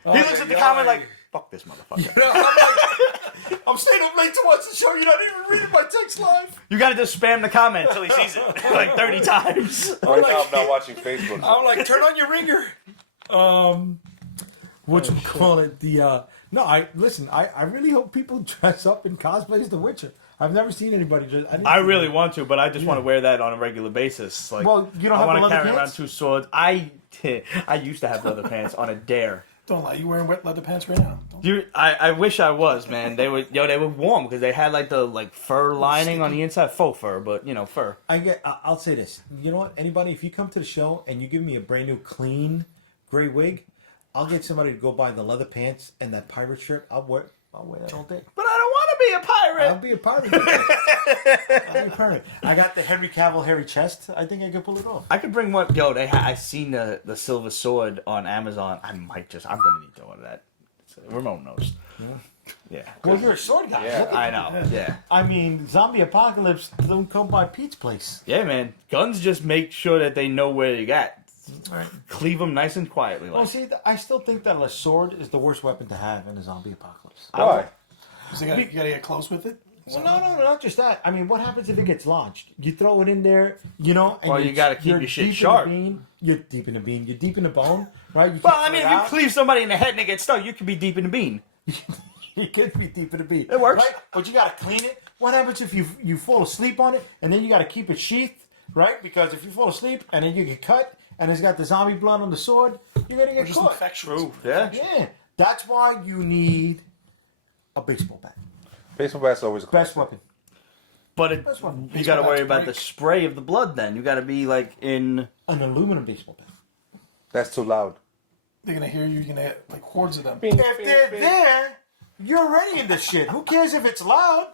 He looks at the comment like, fuck this motherfucker. You know, I'm staying up late to watch the show. You're not even reading my text live. You gotta just spam the comment until he sees it like 30 times. Right now, I'm not watching Facebook. I'm like, turn on your ringer. What you call it? No, I really hope people dress up in cosplay as The Witcher. I've never seen anybody dress. I really want to, but I just want to wear that on a regular basis. Like, Well, you don't I have want the to leather carry around pants? 2 swords. I used to have leather pants on a dare. Don't lie, you wearing wet leather pants right now. Don't. I wish I was, man. They were warm because they had like the fur lining on the inside, faux fur, but you know, fur. I'll say this. You know what? Anybody, if you come to the show and you give me a brand new clean gray wig, I'll get somebody to go buy the leather pants and that pirate shirt. I'll wear that all day. But I don't want to be a pirate. I'll be a pirate. I'll be a pirate. I got the Henry Cavill hairy chest. I think I could pull it off. I could bring one. Yo, I seen the silver sword on Amazon. I'm gonna need to order that. Ramon knows. Yeah. Well, you're a sword guy. Yeah. Look at- I know. Yeah. I mean, zombie apocalypse. Don't come by Pete's place. Yeah, man. Guns just make sure that they know where you got. Right. Cleave them nice and quietly. Well, Like. see, I still think that a sword is the worst weapon to have in a zombie apocalypse. Why? So you gotta get close with it? Well, no, not just that. I mean, what happens if it gets launched? You throw it in there, you know. And Well, you gotta keep you're your shit deep in the sharp. bean. You're deep in the bean. You're deep in the bone, right? You Well, can't I mean, get if you out. cleave somebody in the head and it gets stuck, you could be deep in the bean. You can be deep in the bean. It works. Right? But you got to clean it. What happens if you fall asleep on it and then you got to keep it sheathed, right? Because if you fall asleep and then you get cut and it's got the zombie blood on the sword, you're going to get Just caught. infections. Yeah. Yeah. That's why you need a baseball bat. Baseball bat's always a Best classic. weapon. But That's what you baseball got to worry bats about the break. spray of the blood. Then you got to be like in. An aluminum baseball bat. That's too loud. They're gonna hear you. You're gonna get like hordes of them. If they're there, you're already in the shit. Who cares if it's loud?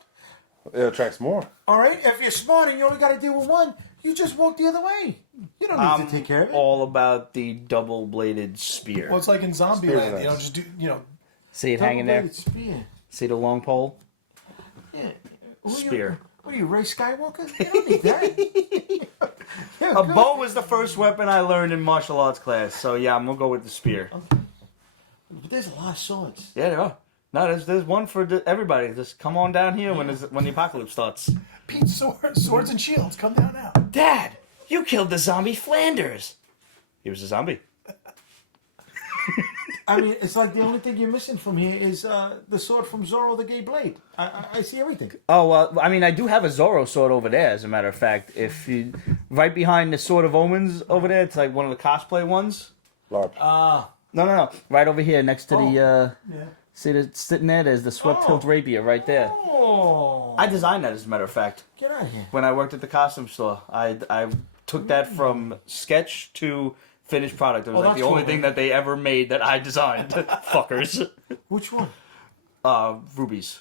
It attracts more. All right. If you're smart and you only got to deal with one, you just walk the other way. You don't need to take care of it. All about the double-bladed spear. Well, it's like in Spears Zombieland. are You know, nice. just do. You know, See it hanging there. Double-bladed spear. See the long pole. Yeah. Who Spear. What are you, Ray Skywalker? You don't need that. Yeah, A good. bow was the first weapon I learned in martial arts class. So yeah, I'm gonna go with the spear. But there's a lot of swords. Yeah, there are. No, there's one for everybody. Just come on down here when the apocalypse starts. Pete, swords and shields. Come down now. Dad, you killed the zombie Flanders. He was a zombie. I mean, it's like the only thing you're missing from here is the sword from Zorro the Gay Blade. I see everything. Oh well, I mean, I do have a Zorro sword over there. As a matter of fact, if you right behind the Sword of Omens over there, it's like one of the cosplay ones. LARP. No, right over here next to the. Yeah. See, sitting there. There's the swept hilt rapier right there. Oh, I designed that, as a matter of fact. get out of here. When I worked at the costume store, I took that from sketch to finished product. It was like that's the only cool, thing man. that they ever made that I designed. Fuckers. Which one? Rubies.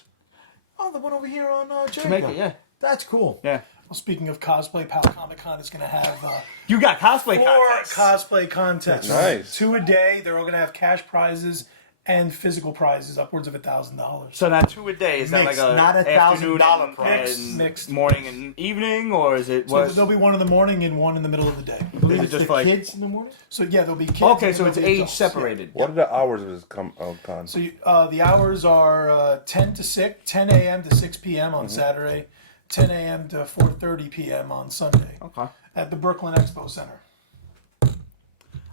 Oh, the one over here on Jamaica, yeah. That's cool. Yeah. Well, speaking of cosplay, POW Comic Con is going to have You got cosplay 4 contests. cosplay contests. Nice. 2 a day. They're all going to have cash prizes and physical prizes, upwards of $1,000. So now 2 a day, is that Mixed, like a not afternoon $1,000 and prize. Mixed. morning and evening, or is it So what? there'll be one in the morning and one in the middle of the day. Is it It's just the like kids in the morning? So yeah, there'll be kids. okay? and So there'll it's be age adults. separated. What are the hours of this con? So the hours are 10 to 6, 10 a.m. to 6 p.m. on Saturday, 10 a.m. to 4:30 p.m. on Sunday Okay. at the Brooklyn Expo Center.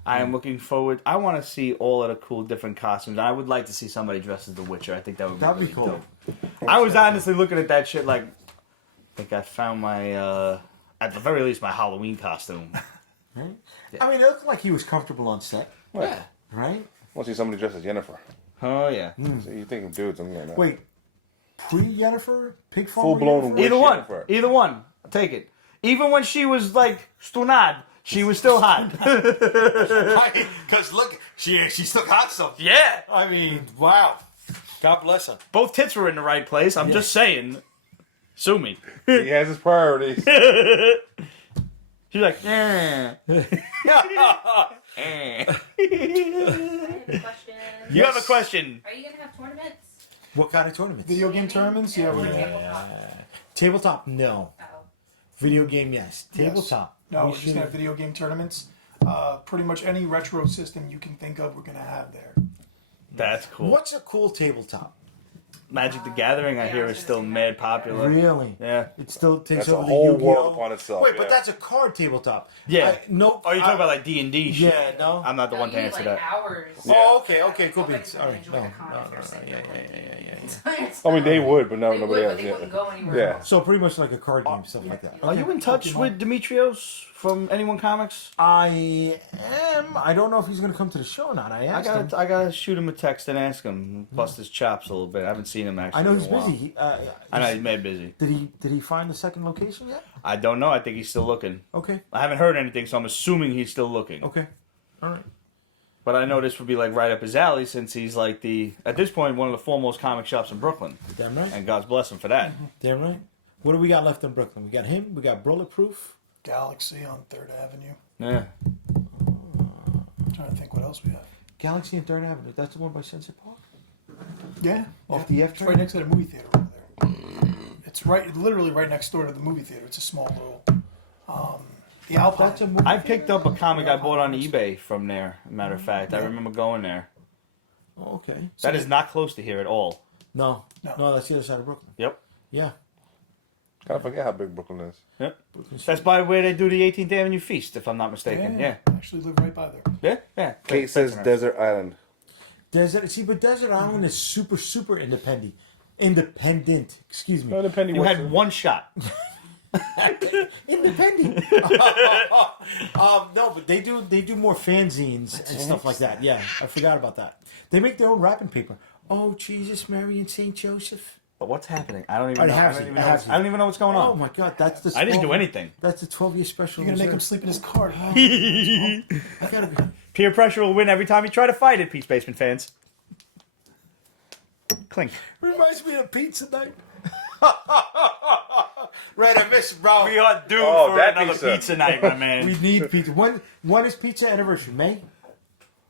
I am looking forward. I want to see all of the cool different costumes. I would like to see somebody dressed as the Witcher. I think that would be That'd be really cool. dope. I was honestly looking at that shit like, I think I found my, at the very least, my Halloween costume. Right? I mean, it looked like he was comfortable on set, Yeah. right? I want to see somebody dressed as Jennifer. Oh yeah. So you think of dudes, something like that. Wait, pre-Jennifer? Pig farmer Full-blown Jennifer? witch Either one. Jennifer. Either one. I'll take it. Even when she was like stunad, she was still hot. Because look, she still got something. Yeah. I mean, wow. God bless her. Both tits were in the right place. I'm just saying. Sue me. He has his priorities. She's like, eh. Question. You have a question. Are you gonna have tournaments? What kind of tournaments? Video game tournaments? Yeah, we're gonna have. Tabletop. Tabletop? No. Oh. Video game? Yes. Yes. Tabletop? No, We we're just should- gonna have video game tournaments. Pretty much any retro system you can think of, we're gonna have there. That's cool. What's a cool tabletop? Magic the Gathering, I hear, is still mad popular. Really? Yeah. It still takes That's a over whole the Yu-Gi-Oh. world upon itself. Wait, yeah. but that's a card tabletop. Yeah. No. Oh, you're talking about like D&D shit. Yeah, no. I'm not the No, one you to need, answer like, that. hours. Oh, okay, cool Nobody's beans. gonna All right, enjoy no, the con if you're sitting there yeah. I mean, they would, but no, They nobody would, else. but they yeah. wouldn't go anywhere Yeah. else. So pretty much like a card game, stuff like that. Are you in touch Pokemon. with Demetrios from Anyone Comics? I am. I don't know if he's going to come to the show or not. I asked him. I gotta shoot him a text and ask him, bust his chops a little bit. I haven't seen him actually. I know in he's a while. busy. I know he's mad busy. Did he find the second location yet? I don't know. I think he's still looking. Okay. I haven't heard anything, so I'm assuming he's still looking. Okay. All right. But I know this would be like right up his alley since he's like at this point, one of the foremost comic shops in Brooklyn. Damn right. And God's bless him for that. Damn right. What do we got left in Brooklyn? We got him. We got Bulletproof. Galaxy on 3rd Avenue. Yeah. I'm trying to think what else we have. Galaxy and 3rd Avenue. That's the one by Sunset Park. Yeah. Off the F It's train? right next to the movie theater over there. It's literally right next door to the movie theater. It's a small little. The Alpine. That's a movie. I picked up a comic I bought on eBay from there. Matter of fact, I remember going there. Oh, okay. That is not close to here at all. No. No. No, that's the other side of Brooklyn. Yep. Yeah. Kind of forget how big Brooklyn is. Yep. That's by where they do the 18th Avenue Feast, if I'm not mistaken. Yeah. I actually live right by there. Yeah. Yeah. Kate says Desert Island. Desert. See, but Desert Island is super, super independent. Independent. Excuse me. No, depending You what. had one shot. Independent. No, but they do more fanzines and stuff like that. Yeah, I forgot about that. They make their own wrapping paper. Oh, Jesus, Mary, and Saint Joseph. What's happening? I don't even All know. right, I have don't you, even know. have What's, you. I don't even know what's going Oh on. my God, that's the. I didn't do 12 anything. That's the 12-year special. You're gonna make him reserve. sleep in his car. I gotta be. Peer pressure will win every time you try to fight it, Pete's Basement fans. Clink. Reminds me of pizza night. Red, I miss, bro. We are due Oh, for that another pizza night, my man. We need pizza. When is pizza anniversary? May?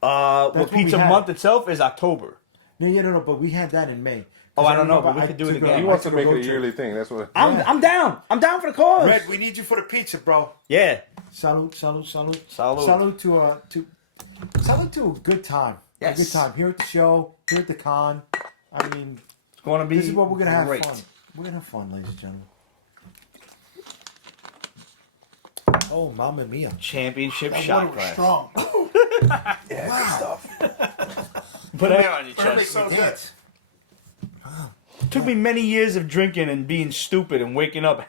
Well, what we pizza had. month itself is October. No. But we had that in May. Oh, I don't know, remember but we could do it took again. He I wants to took make it road a trip. yearly thing. That's what. I'm down. I'm down for the cause. Red, we need you for the pizza, bro. Yeah. Salute. Salute. Salute to a good time. Yes. A good time here at the show, here at the con. I mean, It's going to be this is what we're gonna have great. fun. We're gonna have fun, ladies and gentlemen. Oh, mamma mia! Championship That shot water was glass. strong. Yeah, good stuff. Put air on your Makes chest. so me good. dance. It took me many years of drinking and being stupid and waking up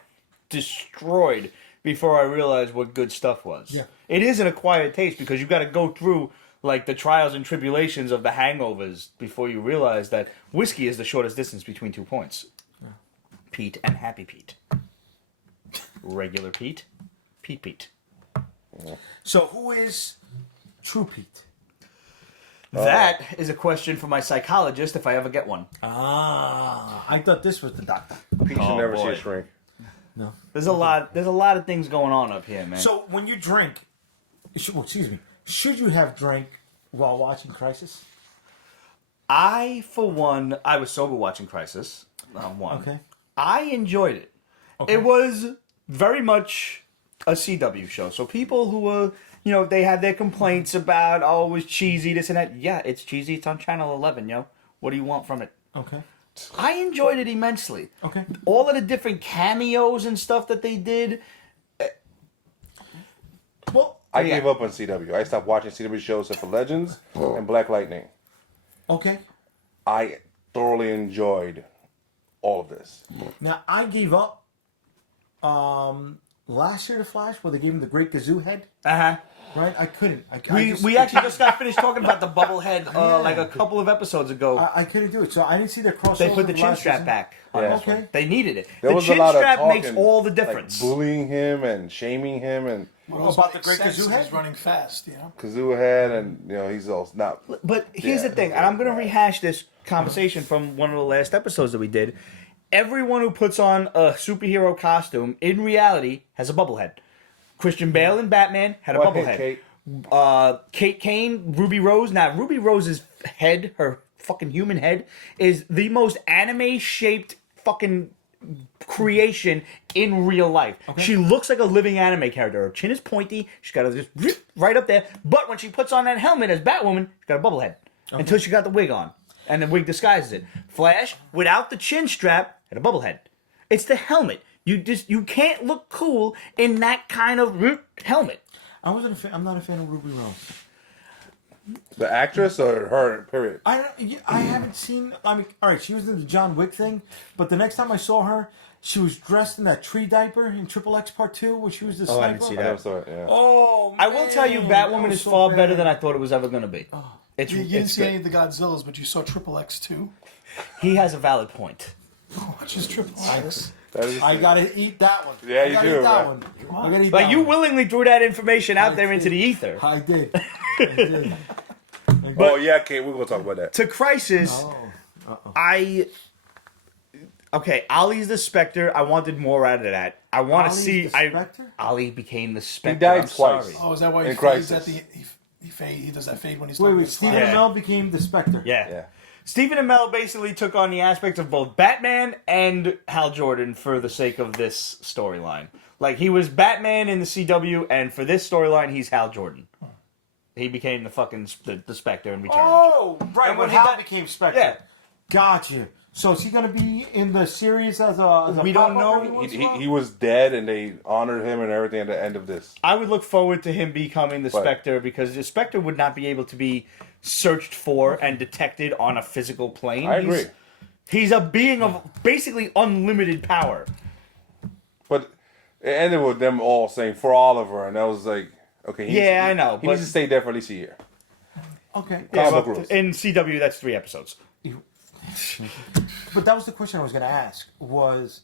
destroyed before I realized what good stuff was. Yeah. It is an acquired taste because you got to go through like the trials and tribulations of the hangovers before you realize that whiskey is the shortest distance between 2 points. Pete and Happy Pete. Regular Pete. Pete. So, who is True Pete? That is a question for my psychologist if I ever get one. I thought this was the doctor. Pete should Oh, never boy. see a shrink. No. There's a lot of things going on up here, man. So, when you drink, excuse me, should you have drank while watching Crisis? I, for one, I was sober watching Crisis. One. Okay. I enjoyed it. It was very much a CW show. So people who were, they had their complaints about, oh, it was cheesy, this and that. Yeah, it's cheesy. It's on Channel 11, yo. What do you want from it? Okay. I enjoyed it immensely. Okay. All of the different cameos and stuff that they did. Well, I gave up on CW. I stopped watching CW shows except for Legends and Black Lightning. okay. I thoroughly enjoyed all of this. Now, I gave up last year to Flash where they gave him the Great Kazoo head. Uh-huh. Right? I couldn't. We actually just got finished talking about the bubblehead like a couple of episodes ago. I couldn't do it. So I didn't see the crossover. They put the with chin last strap season. back. Yeah. Okay. They needed it. There The was chin a lot strap of makes talking, all the difference. Like bullying him and shaming him and About the Great Sense, Kazoo head? he's running fast, Kazoo head and he's all not. But here's Yeah. the thing, and I'm going to rehash this conversation from one of the last episodes that we did. Everyone who puts on a superhero costume in reality has a bubblehead. Christian Bale in Batman had a What, bubblehead. Kate? Kate Kane, Ruby Rose. Now, Ruby Rose's head, her fucking human head, is the most anime-shaped fucking creation in real life. She looks like a living anime character. Her chin is pointy. She's got this right up there. But when she puts on that helmet as Batwoman, she's got a bubblehead. Until she got the wig on. And the wig disguises it. Flash, without the chin strap, had a bubblehead. It's the helmet. You can't look cool in that kind of helmet. I'm not a fan of Ruby Rose. The actress or her, period? I haven't seen. I mean, all right, she was in the John Wick thing, but the next time I saw her, she was dressed in that tree diaper in Triple X Part 2, where she was the sniper. I didn't see I that. never saw it, yeah. Oh, I will tell you, man, that Batwoman was is so far bad. better than I thought it was ever going to be. It's, You didn't it's see good. any of the Godzillas, but you saw Triple X too. He has a valid point. Which is Triple X. That is I gotta eat that one. Yeah, I you gotta do, Eat that man. one. I gotta eat But that you one. willingly threw that information out I there into did. the ether. I did. I did. Oh yeah, Kate. We're gonna talk about that. To Crisis, Oh. Okay, Ollie's the Spectre. I wanted more out of that. I want to Ollie's see. the Spectre? Ollie became the Spectre. He died I'm twice. sorry. Oh, is that why he In fades Crisis. at the he does that fade when he's Wait, talking wait. to Stephen Yeah. Amell became the Spectre. Yeah. Yeah. Stephen Amell basically took on the aspects of both Batman and Hal Jordan for the sake of this storyline. Like, he was Batman in the CW, and for this storyline, he's Hal Jordan. He became the fucking the Spectre in return. Oh, right. And When when he Hal got- became Spectre. Yeah. Gotcha. So is he gonna be in the series as a We don't pop-up know. every once in a while? He was dead, and they honored him and everything at the end of this. I would look forward to him becoming the But- Spectre because the Spectre would not be able to be searched for and detected on a physical plane. I agree. He's a being of basically unlimited power. But it ended with them all saying "for Oliver," and that was like, okay. Yeah, I know, He but- needs to stay there for at least a year. Okay. Comic Well, book rules. in CW, that's 3 episodes. But that was the question I was going to ask. Was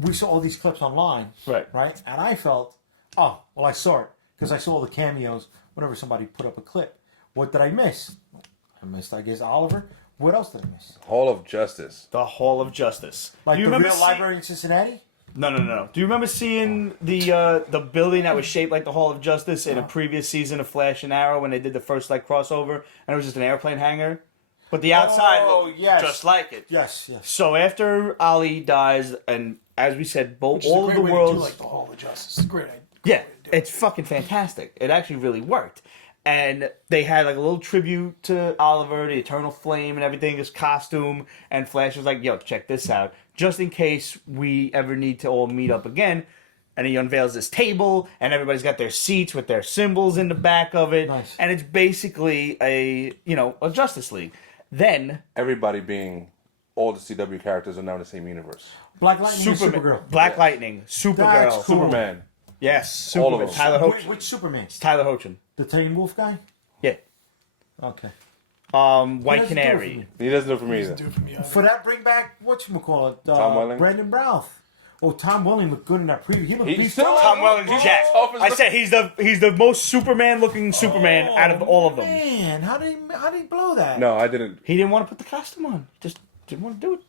we saw all these clips online, Right. Right, and I felt, oh, well, I saw it because I saw all the cameos whenever somebody put up a clip. What did I miss? I missed, I guess, Oliver. What else did I miss? Hall of Justice. The Hall of Justice. Like Do you the remember real library in Cincinnati? No. Do you remember seeing the building that was shaped like the Hall of Justice in a previous season of Flash and Arrow when they did the first like crossover and it was just an airplane hangar? But the outside looked yes. just like it. Yes. So after Ali dies, and as we said, Which is all a of great the way world's to do like the Hall of Justice. It's a great idea. yeah, it's fucking fantastic. It actually really worked. And they had like a little tribute to Oliver, the Eternal Flame and everything, his costume. And Flash was like, yo, check this out. Just in case we ever need to all meet up again. And he unveils this table, and everybody's got their seats with their symbols in the back of it. Nice. And it's basically a Justice League. Then Everybody being all the CW characters are now in the same universe. Black Lightning and Superman, Supergirl. Black Lightning, Supergirl, That's cool. Superman. yes, All Superman, of them. Tyler Hoechlin. Which Superman? It's Tyler Hoechlin. The Teen Wolf guy? Yeah. Okay. White doesn't do it Canary. for me. He doesn't do it for me Doesn't either. do it for me either. For that, bring back whatchamacallit? Tom Welling? Brandon Routh. Oh, Tom Welling looked good in that preview. He looked He's beefed still up. Tom Welling's jacked. I said he's the most Superman looking Superman out of all of them. Man, how did he blow that? No, I didn't. He didn't want to put the costume on. Just didn't want to do it.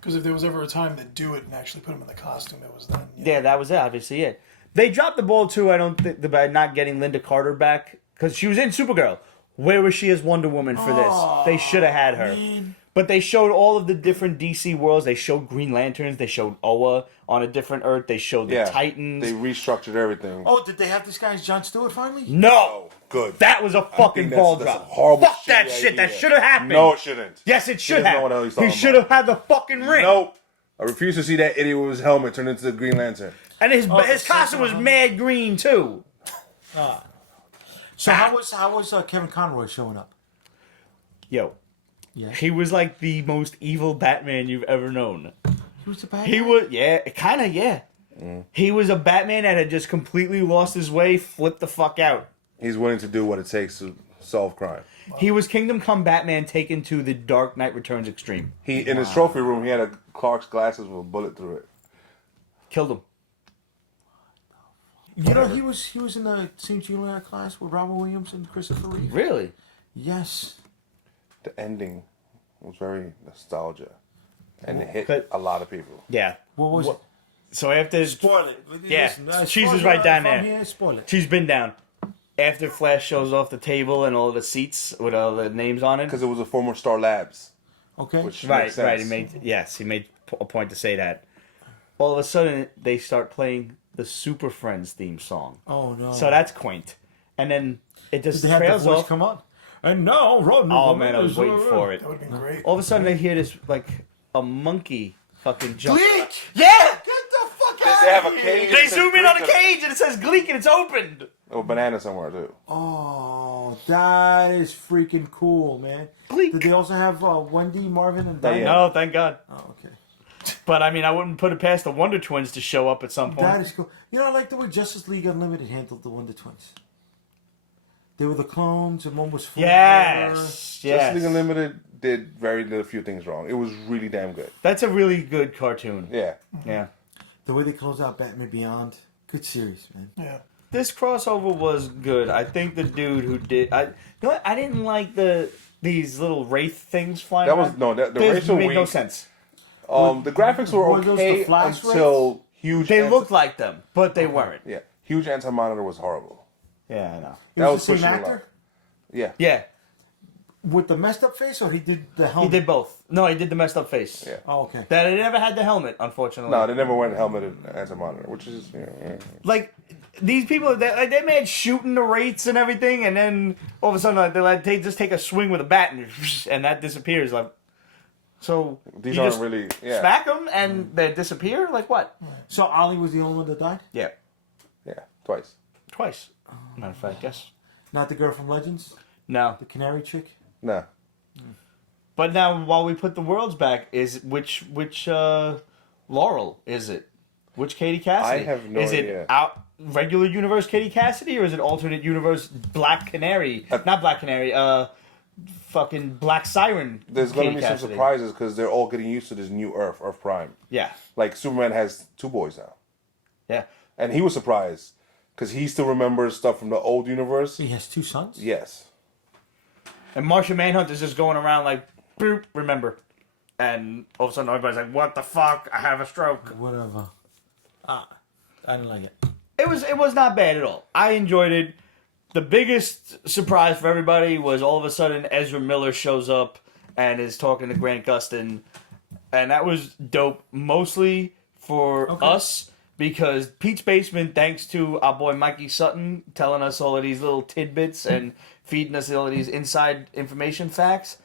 Because if there was ever a time to do it and actually put him in the costume, it was then. Yeah, that was it. Obviously, it. They dropped the ball too. I don't think by not getting Linda Carter back because she was in Supergirl. Where was she as Wonder Woman for this? They should have had her. Man. But they showed all of the different DC worlds. They showed Green Lanterns. They showed Oa on a different Earth. They showed the Yeah, Titans. They restructured everything. Mm. Oh, did they have this guy as Jon Stewart finally? No, Good. that was a fucking that's- ball that's drop. a horrible Fuck that shitty shit. That idea. should have happened. No, it shouldn't. Yes, it should doesn't know have. what the hell he's He talking should have had the fucking ring. Nope. I refuse to see that idiot with his helmet turn into the Green Lantern. And his the costume was mad green too. So how was Kevin Conroy showing up? Yo, Yeah. he was like the most evil Batman you've ever known. He was the bad He guy? was, kind of, yeah. He was a Batman that had just completely lost his way, flipped the fuck out. He's willing to do what it takes to solve crime. He was Kingdom Come Batman taken to the Dark Knight Returns extreme. He in his trophy room, he had a Clark's glasses with a bullet through it. Killed him. You know, he was in the St. Julian class with Robert Williams and Christopher Reeve. Really? Yes. The ending was very nostalgia, and it hit But- a lot of people. Yeah. What was it? So after Spoil it. Yeah, Listen, cheese spoil is it right down from there. Here, spoil it. she's been down. After Flash shows off the table and all the seats with all the names on it. Because it was a former Star Labs, Okay. which Right, makes sense. right. He made a point to say that. All of a sudden, they start playing the Super Friends theme song. Oh no. So that's quaint. And then it just Did they have the trails voice off. come on? And now, Rodney. Oh man, I was waiting for it. That would have been great. All of a sudden, I hear this like a monkey fucking jump. Gleek! Yeah. Get the fuck out They have of a here! cage. They zoom in on the cage and it says Gleek and it's opened. Oh, banana somewhere too. Oh, that is freaking cool, man. Gleek. Did they also have Wendy, Marvin, and Diane? Yeah. No, thank God. Oh, okay. But I mean, I wouldn't put it past the Wonder Twins to show up at some point. That is cool. You know, I like the way Justice League Unlimited handled the Wonder Twins. They were the clones, and one was full Yes, Justice yes. League Unlimited did a few things wrong. It was really damn good. That's a really good cartoon. Yeah. Yeah. The way they closed out Batman Beyond. Good series, man. Yeah. This crossover was good. I think the dude who did, you know what? I didn't like these little wraith things flying. That was around. no. The This racial made no wings. sense. The graphics were Were those the okay Flash until huge. They looked like them, but they weren't. Yeah, huge Anti-Monitor was horrible. Yeah, I know. He That was the was same pushing a actor? lot. Yeah. Yeah, With the messed up face, or he did the he helmet? did both. No, he did the messed up face. Yeah. Oh, okay. That he never had the helmet, unfortunately. No, they never went helmeted Anti-Monitor, which is yeah. Like these people, they mad shooting the wraiths and everything, and then all of a sudden they just take a swing with a bat and that disappears. Like, so These you aren't just really yeah. smack them and they disappear. Like what? So Ollie was the only one that died? Yeah, Yeah, twice. twice. Matter of fact, yes. Not the girl from Legends? No, The canary chick? Nah. but now while we put the worlds back, is which Laurel is it? Which Katie Cassidy? I have no Is idea. it out regular universe Katie Cassidy or is it alternate universe Black Canary? Not Black Canary. fucking Black Siren. There's going to Katie be some Cassidy. surprises because they're all getting used to this new Earth Prime. Yeah, Like Superman has 2 boys now, yeah. and he was surprised because he still remembers stuff from the old universe. He has 2 sons. Yes. And Martian Manhunter's just going around like, boop, remember. And all of a sudden everybody's like, what the fuck? I have a stroke. Whatever. I didn't like it. It was not bad at all. I enjoyed it. The biggest surprise for everybody was all of a sudden Ezra Miller shows up and is talking to Grant Gustin. And that was dope, mostly for us, because Pete's Basement, thanks to our boy Mikey Sutton telling us all of these little tidbits and feeding us all of these inside information facts,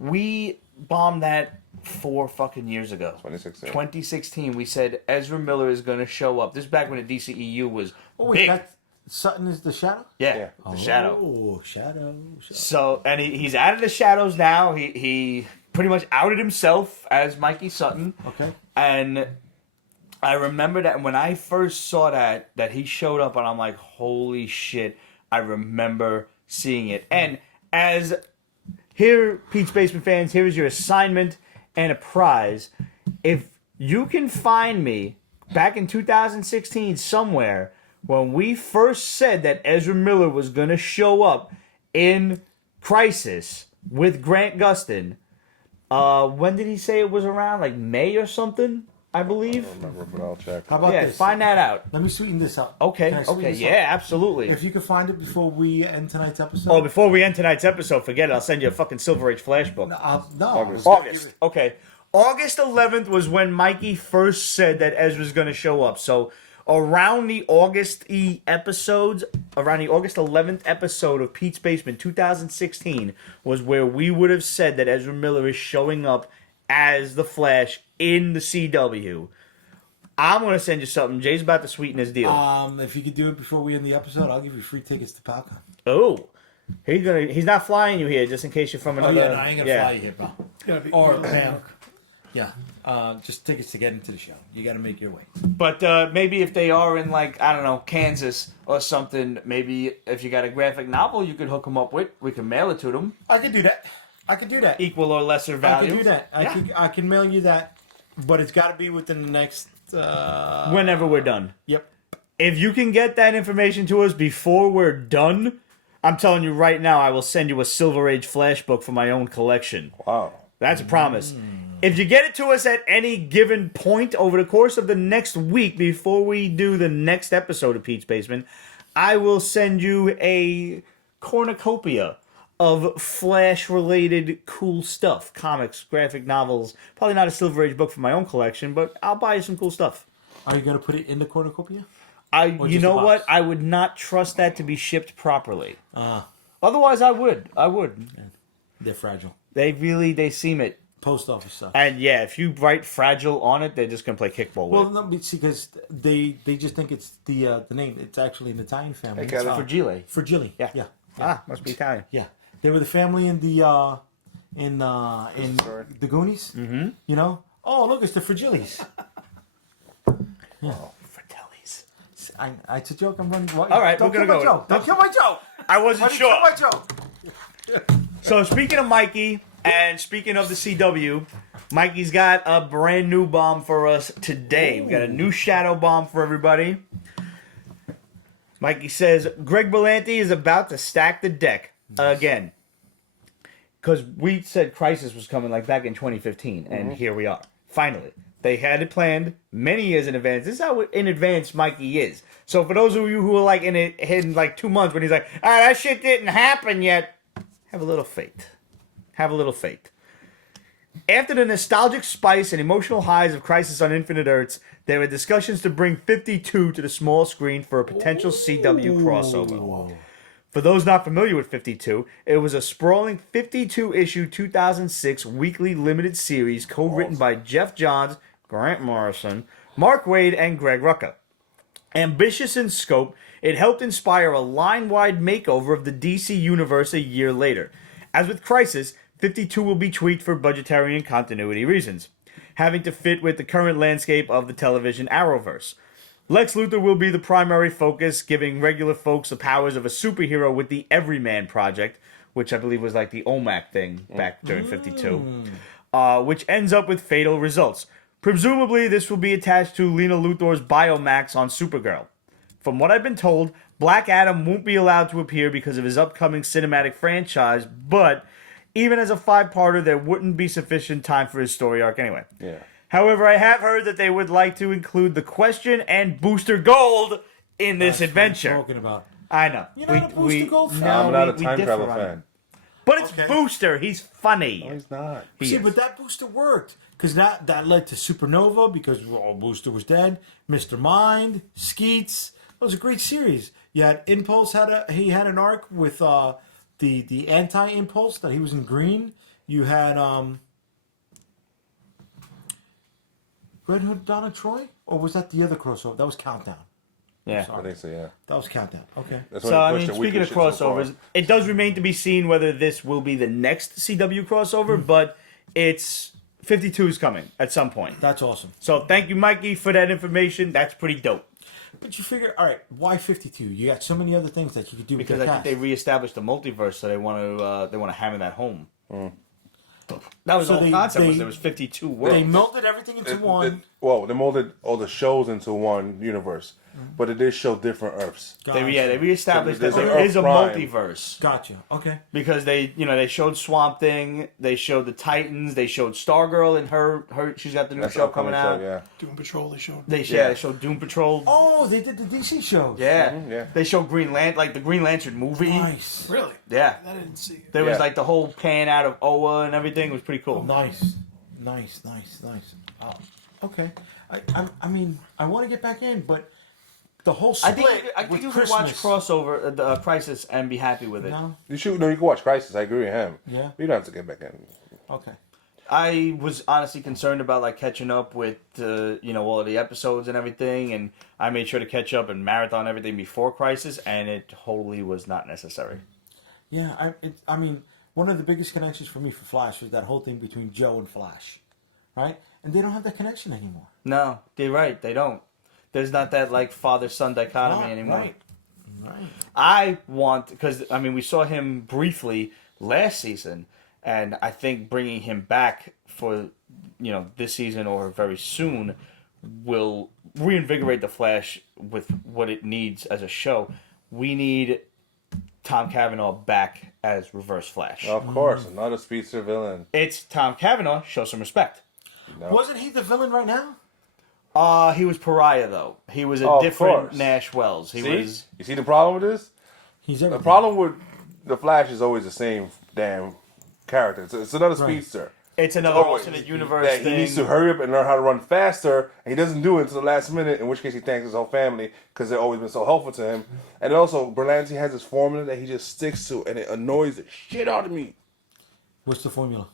we bombed that 4 fucking years ago. 2016, we said Ezra Miller is going to show up. This is back when the DCEU was big. That Sutton is the Shadow? Yeah, the Shadow. Oh, Shadow. So, and he's out of the shadows now. He pretty much outed himself as Mikey Sutton. Okay. And I remember that when I first saw that he showed up, and I'm like, holy shit, I remember seeing it. And as here, Pete's Basement fans, here is your assignment and a prize. If you can find me back in 2016 somewhere when we first said that Ezra Miller was going to show up in Crisis with Grant Gustin, when did he say it was around? Like May or something, I believe? I don't remember, but I'll check. How about Yeah, this? find that out. Let me sweeten this up. Okay, Can I sweeten okay, this yeah, up? absolutely. If you can find it before we end tonight's episode. Oh, before we end tonight's episode, forget it. I'll send you a fucking Silver Age flash book. No. August. Okay. August 11th was when Mikey first said that Ezra's going to show up. So around the August 11th episode of Pete's Basement 2016 was where we would have said that Ezra Miller is showing up as the Flash in the CW. I'm going to send you something. Jay's about to sweeten his deal. If you could do it before we end the episode, I'll give you free tickets to POW Con. Oh. He's not flying you here just in case you're from another... Oh, yeah, no, I ain't going to fly you here, pal. Gotta be Or Pam. Yeah. Just tickets to get into the show. You got to make your way. But maybe if they are in, like, I don't know, Kansas or something, maybe if you got a graphic novel you could hook them up with, we can mail it to them. I could do that. Equal or lesser I value. can do that. I can mail you that, but it's got to be within the next... Whenever we're done. Yep. If you can get that information to us before we're done, I'm telling you right now, I will send you a Silver Age flash book for my own collection. Wow. That's a promise. If you get it to us at any given point over the course of the next week before we do the next episode of Pete's Basement, I will send you a cornucopia of Flash-related cool stuff. Comics, graphic novels. Probably not a Silver Age book for my own collection, but I'll buy you some cool stuff. Are you going to put it in the cornucopia? You just know a what? box? I would not trust that to be shipped properly. Otherwise, I would. They're fragile. They seem it. Post office stuff. And yeah, if you write fragile on it, they're just gonna play kickball with Well, it. no, because they just think it's the name. It's actually an Italian family. Hey, Kelly. Fragile. Fragile. Yeah. Yeah. Ah, must be Italian. Yeah. They were the family in the the Goonies. Mm-hmm. You know. Oh, look, it's the Fragiles. Fratellis. It's a joke. I'm running. All right, don't we're gonna kill my go. joke. Don't kill my joke. I wasn't Why sure. Kill my joke. So speaking of Mikey, and speaking of the CW, Mikey's got a brand new bomb for us today. We got a new shadow bomb for everybody. Mikey says Greg Berlanti is about to stack the deck again. Because we said Crisis was coming like back in 2015, and here we are. Finally. They had it planned many years in advance. This is how in advance Mikey is. So for those of you who are like in like 2 months when he's like, that shit didn't happen yet, have a little faith. Have a little faith. After the nostalgic spice and emotional highs of Crisis on Infinite Earths, there were discussions to bring 52 to the small screen for a potential CW crossover. For those not familiar with 52, it was a sprawling 52-issue 2006 weekly limited series co-written by Jeff Johns, Grant Morrison, Mark Waid, and Greg Rucka. Ambitious in scope, it helped inspire a line-wide makeover of the DC universe a year later. As with Crisis, 52 will be tweaked for budgetary and continuity reasons, having to fit with the current landscape of the television Arrowverse. Lex Luthor will be the primary focus, giving regular folks the powers of a superhero with the Everyman Project, which I believe was like the OMAC thing back during 52, which ends up with fatal results. Presumably, this will be attached to Lena Luthor's Biomax on Supergirl. From what I've been told, Black Adam won't be allowed to appear because of his upcoming cinematic franchise, but even as a 5-parter, there wouldn't be sufficient time for his story arc anyway. Yeah. However, I have heard that they would like to include the Question and Booster Gold in this adventure. Talking about. I know. You're not a Booster Gold fan? No, I'm not a we time differ travel on it. fan. But it's Okay. Booster. He's funny. No, he's not. He See, is. but that Booster worked because that led to Supernova because Booster was dead. Mr. Mind, Skeets. It was a great series. You had Impulse had an arc with the anti-Impulse that he was in green. You had Red Hood Donna Troy, or was that the other crossover? That was Countdown. Yeah. I think so, yeah. That was Countdown. Okay. That's So, when I they mean, pushed the speaking weekly of shit so far. crossovers, it does remain to be seen whether this will be the next CW crossover, but it's 52 is coming at some point. That's awesome. So thank you, Mikey, for that information. That's pretty dope. But you figure, all right, why 52? You got so many other things that you could do Because with I the think cast. they reestablished the multiverse, so they want to hammer that home. That was So the whole they- concept. Was they- there was 52 They worlds. melded everything into one. They molded all the shows into one universe, but it did show different Earths. Gotcha. They reestablished that There's there an is a Earth Prime. multiverse. Gotcha. Okay. Because they showed Swamp Thing, they showed the Titans, they showed Stargirl and her she's got the new That's show upcoming coming out. show, yeah. Doom Patrol, they showed. They Yeah. showed Doom Patrol. Oh, they did the DC shows. Yeah. yeah. They showed Green Lantern, like the Green Lantern movie. Nice. Really? Yeah. I didn't see it. There was Yeah. like the whole pan out of Oa and everything. It was pretty cool. Nice. Wow. Okay. I mean, I want to get back in, but the whole I split think with you could watch Christmas. crossover Crisis and be happy with it. No. You can watch Crisis. I agree with him. Yeah. You don't have to get back in. Okay. I was honestly concerned about like catching up with all of the episodes and everything, and I made sure to catch up and marathon everything before Crisis, and it totally was not necessary. Yeah. I mean, one of the biggest connections for me for Flash was that whole thing between Joe and Flash, right? And they don't have that connection anymore. No, they're right. They don't. There's not that like father-son dichotomy Right, anymore. right. I want because we saw him briefly last season, and I think bringing him back for this season or very soon will reinvigorate the Flash with what it needs as a show. We need Tom Cavanaugh back as Reverse Flash. Of course, another speedster villain. It's Tom Cavanaugh. Show some respect. No. Wasn't he the villain right now? He was Pariah though. He was a Of different course. Nash Wells. He See? was. You see the problem with this? He's The everything. problem with the Flash is always the same damn character. It's another Right. speedster. It's another Always. alternate universe That thing. he needs to hurry up and learn how to run faster, and he doesn't do it until the last minute. In which case, he thanks his whole family because they've always been so helpful to him. And also, Berlanti has this formula that he just sticks to, and it annoys the shit out of me. What's the formula?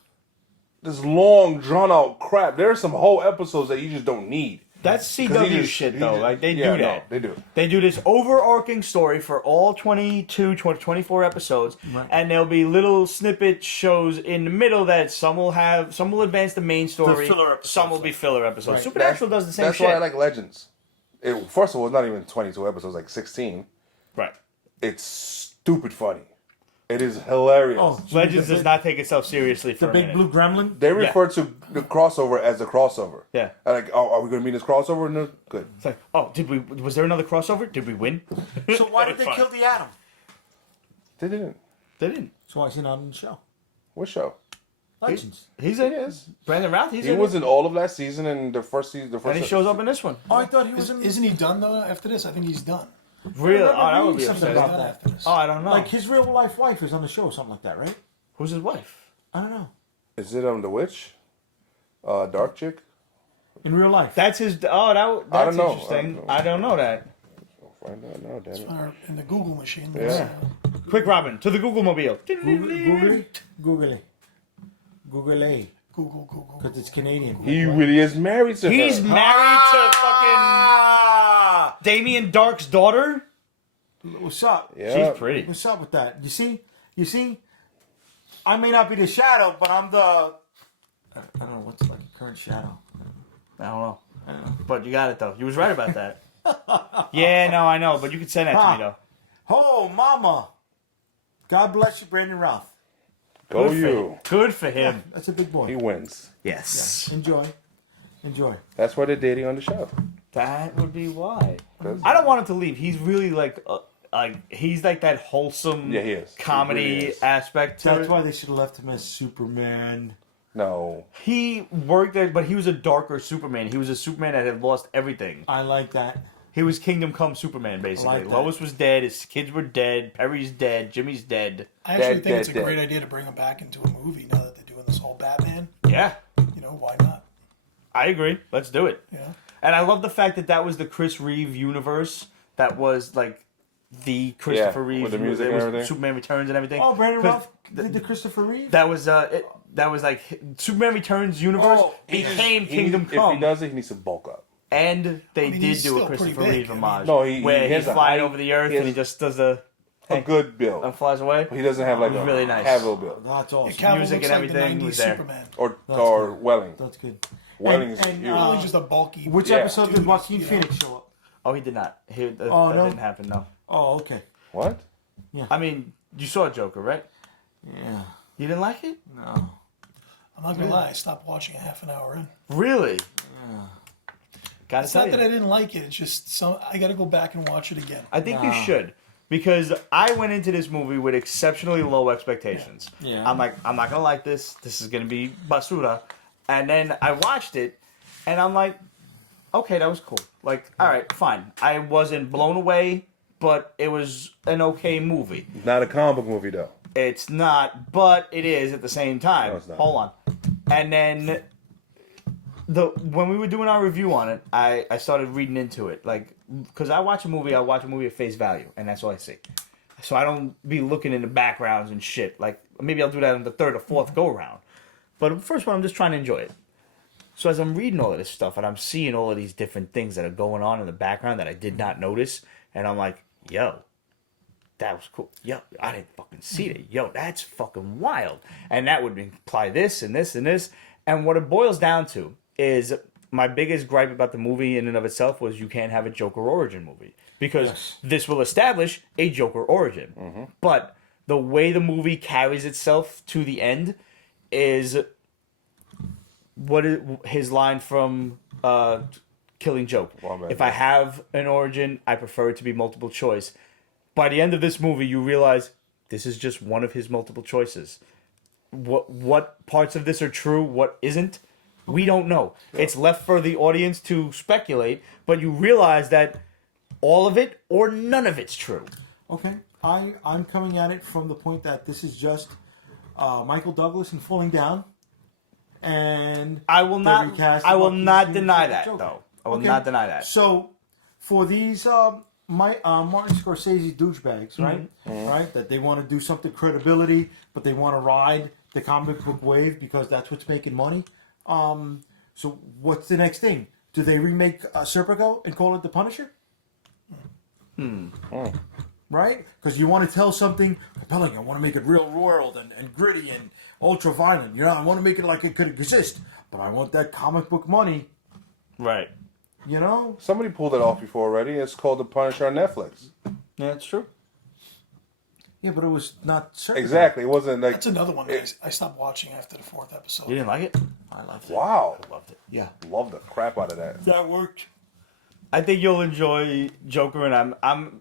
This long, drawn out crap. There are some whole episodes that you just don't need. That's 'Cause CW he just- shit he though. just- Like they yeah, do no, that. they do. They do this overarching story for all 24 episodes, Right. and there'll be little snippet shows in the middle that some will advance the main story, filler episodes. some will be filler episodes. Right. Supernatural does the same That's shit. why I like Legends. First of all, it's not even 22 episodes, like 16. Right. It's stupid funny. It is hilarious. Oh, Legends does not take itself seriously for The a big minute. blue gremlin? They refer to the crossover as a crossover. Yeah. Like, oh, are we going to be in this crossover? No, good. It's like, oh, was there another crossover? Did we win? So why did they Fine. kill the Atom? They didn't. They didn't. So why is he not in the show? What show? Legends. He's in Yes. Brandon Routh. He's He in was it. in all of last season and the first season. The first And he shows up in this one. Oh, I thought he was in. Isn't he done though? After this, I think he's done. Really? remember Oh, that would reading be something upsetting. about Done that. after this. Oh, I don't know. Like his real life wife is on the show, or something like that, right? Who's his wife? I don't know. Is it The Witch? Dark Chick? In real life. That's his. Oh, that's I don't know. interesting. I don't know that. I'll find out now, damn it. Or in the Google machine. Yeah. Quick, Robin, to the Google mobile. Googly? Googly. Googly. Google. Because it's Canadian. He really is married to He's her. married to fucking Ah! Damien Dark's daughter. What's up? Yeah. She's pretty. What's up with that? You see? I may not be the shadow, but I'm the... I don't know, what's like a current shadow? I don't know. But you got it, though. You was right about that. Yeah, no, I know. But you could send that to me, though. Oh, mama. God bless you, Brandon Routh. Go Good you. Good for him. That's a big boy. He wins. Yes. Enjoy. That's why they're dating on the show. That would be why. 'Cause- I don't want him to leave. He's really like he's like that wholesome Yeah, he is. He comedy really is. aspect to That's it. why they should have left him as Superman. No. He worked there, but he was a darker Superman. He was a Superman that had lost everything. I like that. He was Kingdom Come Superman, basically. like that. Lois was dead, his kids were dead, Perry's dead, Jimmy's dead. I actually Dead, think it's a dead, great dead. idea to bring him back into a movie now that they're doing this whole Batman. Yeah, You know, why not? I agree. Let's do it. You know? And I love the fact that that was the Chris Reeve universe. That was like the Christopher Yeah, Reeve. with the music it and was everything. Superman Returns and everything. Oh, Brandon 'Cause Routh did the Christopher Reeve? That was that was like Superman Returns universe became Kingdom If Come, he does it, he needs to bulk up. and they I mean, did he's do a still pretty Christopher big. Reeve I mean, homage. No, he where has he's a flying height, over the earth he has and he just does a A good build. and flies away. He doesn't have like It was a really nice. Cavill build. That's awesome. Cavill Music looks and like the everything 90s was there. Superman. Or That's Welling. That's good. Welling is and, huge. Really just a bulky. Which Yeah. episode did Dude, Joaquin you know. Phoenix show up? Oh, he did not. That no? didn't happen. No. Oh, okay. What? I mean, you saw Joker, right? Yeah. You didn't like it? No. I'm not gonna lie, I stopped watching a half an hour in. Really? Gotta It's tell not you. that I didn't like it. It's just I got to go back and watch it again. I think you should, because I went into this movie with exceptionally low expectations. Yeah. I'm like, I'm not gonna like this. This is gonna be basura. And then I watched it, and I'm like, okay, that was cool. Like, all right, fine. I wasn't blown away, but it was an okay movie. Not a comic book movie though. It's not, but it is at the same time. No, it's not. Hold on. And then when we were doing our review on it, I started reading into it, like, because I watch a movie at face value, and that's all I see. So I don't be looking in the backgrounds and shit. Like, maybe I'll do that on the third or fourth go around. But the first one, I'm just trying to enjoy it. So as I'm reading all of this stuff, and I'm seeing all of these different things that are going on in the background that I did not notice, and I'm like, yo, that was cool. Yo, I didn't fucking see that. Yo, that's fucking wild. And that would imply this and this and this. And what it boils down to is my biggest gripe about the movie in and of itself was you can't have a Joker origin movie. Because this will establish a Joker origin. But the way the movie carries itself to the end is what is his line from Killing Joke. If I have an origin, I prefer it to be multiple choice. By the end of this movie, you realize this is just one of his multiple choices. What parts of this are true, what isn't, we don't know. It's left for the audience to speculate, but you realize that all of it or none of it's true. Okay. I'm coming at it from the point that this is just Michael Douglas and Falling Down. And I will the not. recast I of will Joaquin not Phoenix deny as that, Joker. though. I will Okay. not deny that. So, for these Martin Scorsese douchebags, right? Right? That they want to do something credibility, but they want to ride the comic book wave because that's what's making money. So, what's the next thing? Do they remake Serpico and call it The Punisher? Right? Because you want to tell something compelling. I want to make it real world and gritty and ultra violent. You know, I want to make it like it could exist, but I want that comic book money. Right. You know? Somebody pulled it off before already. It's called The Punisher on Netflix. Yeah, it's true. Yeah, but it was not Serpico. Exactly. It wasn't like. That's another one I stopped watching after the fourth episode. You didn't like it? I loved it. Wow. Loved it. Yeah. Love the crap out of that. That worked. I think you'll enjoy Joker, and I'm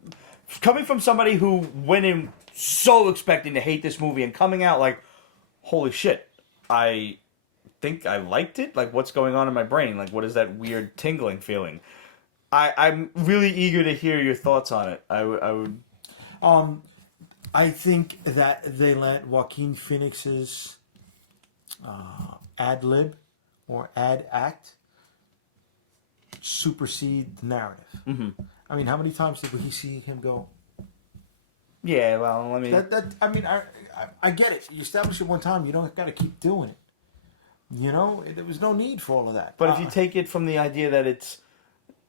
coming from somebody who went in so expecting to hate this movie and coming out like, holy shit, I think I liked it. Like, what's going on in my brain? Like, what is that weird tingling feeling? I'm really eager to hear your thoughts on it. I would. I think that they let Joaquin Phoenix's ad lib or ad act supersede the narrative. Mm-hmm. I mean, how many times did we see him go? Yeah, well, let me. I get it. You establish it one time, you don't got to keep doing it. You know, there was no need for all of that. But if you take it from the idea that it's,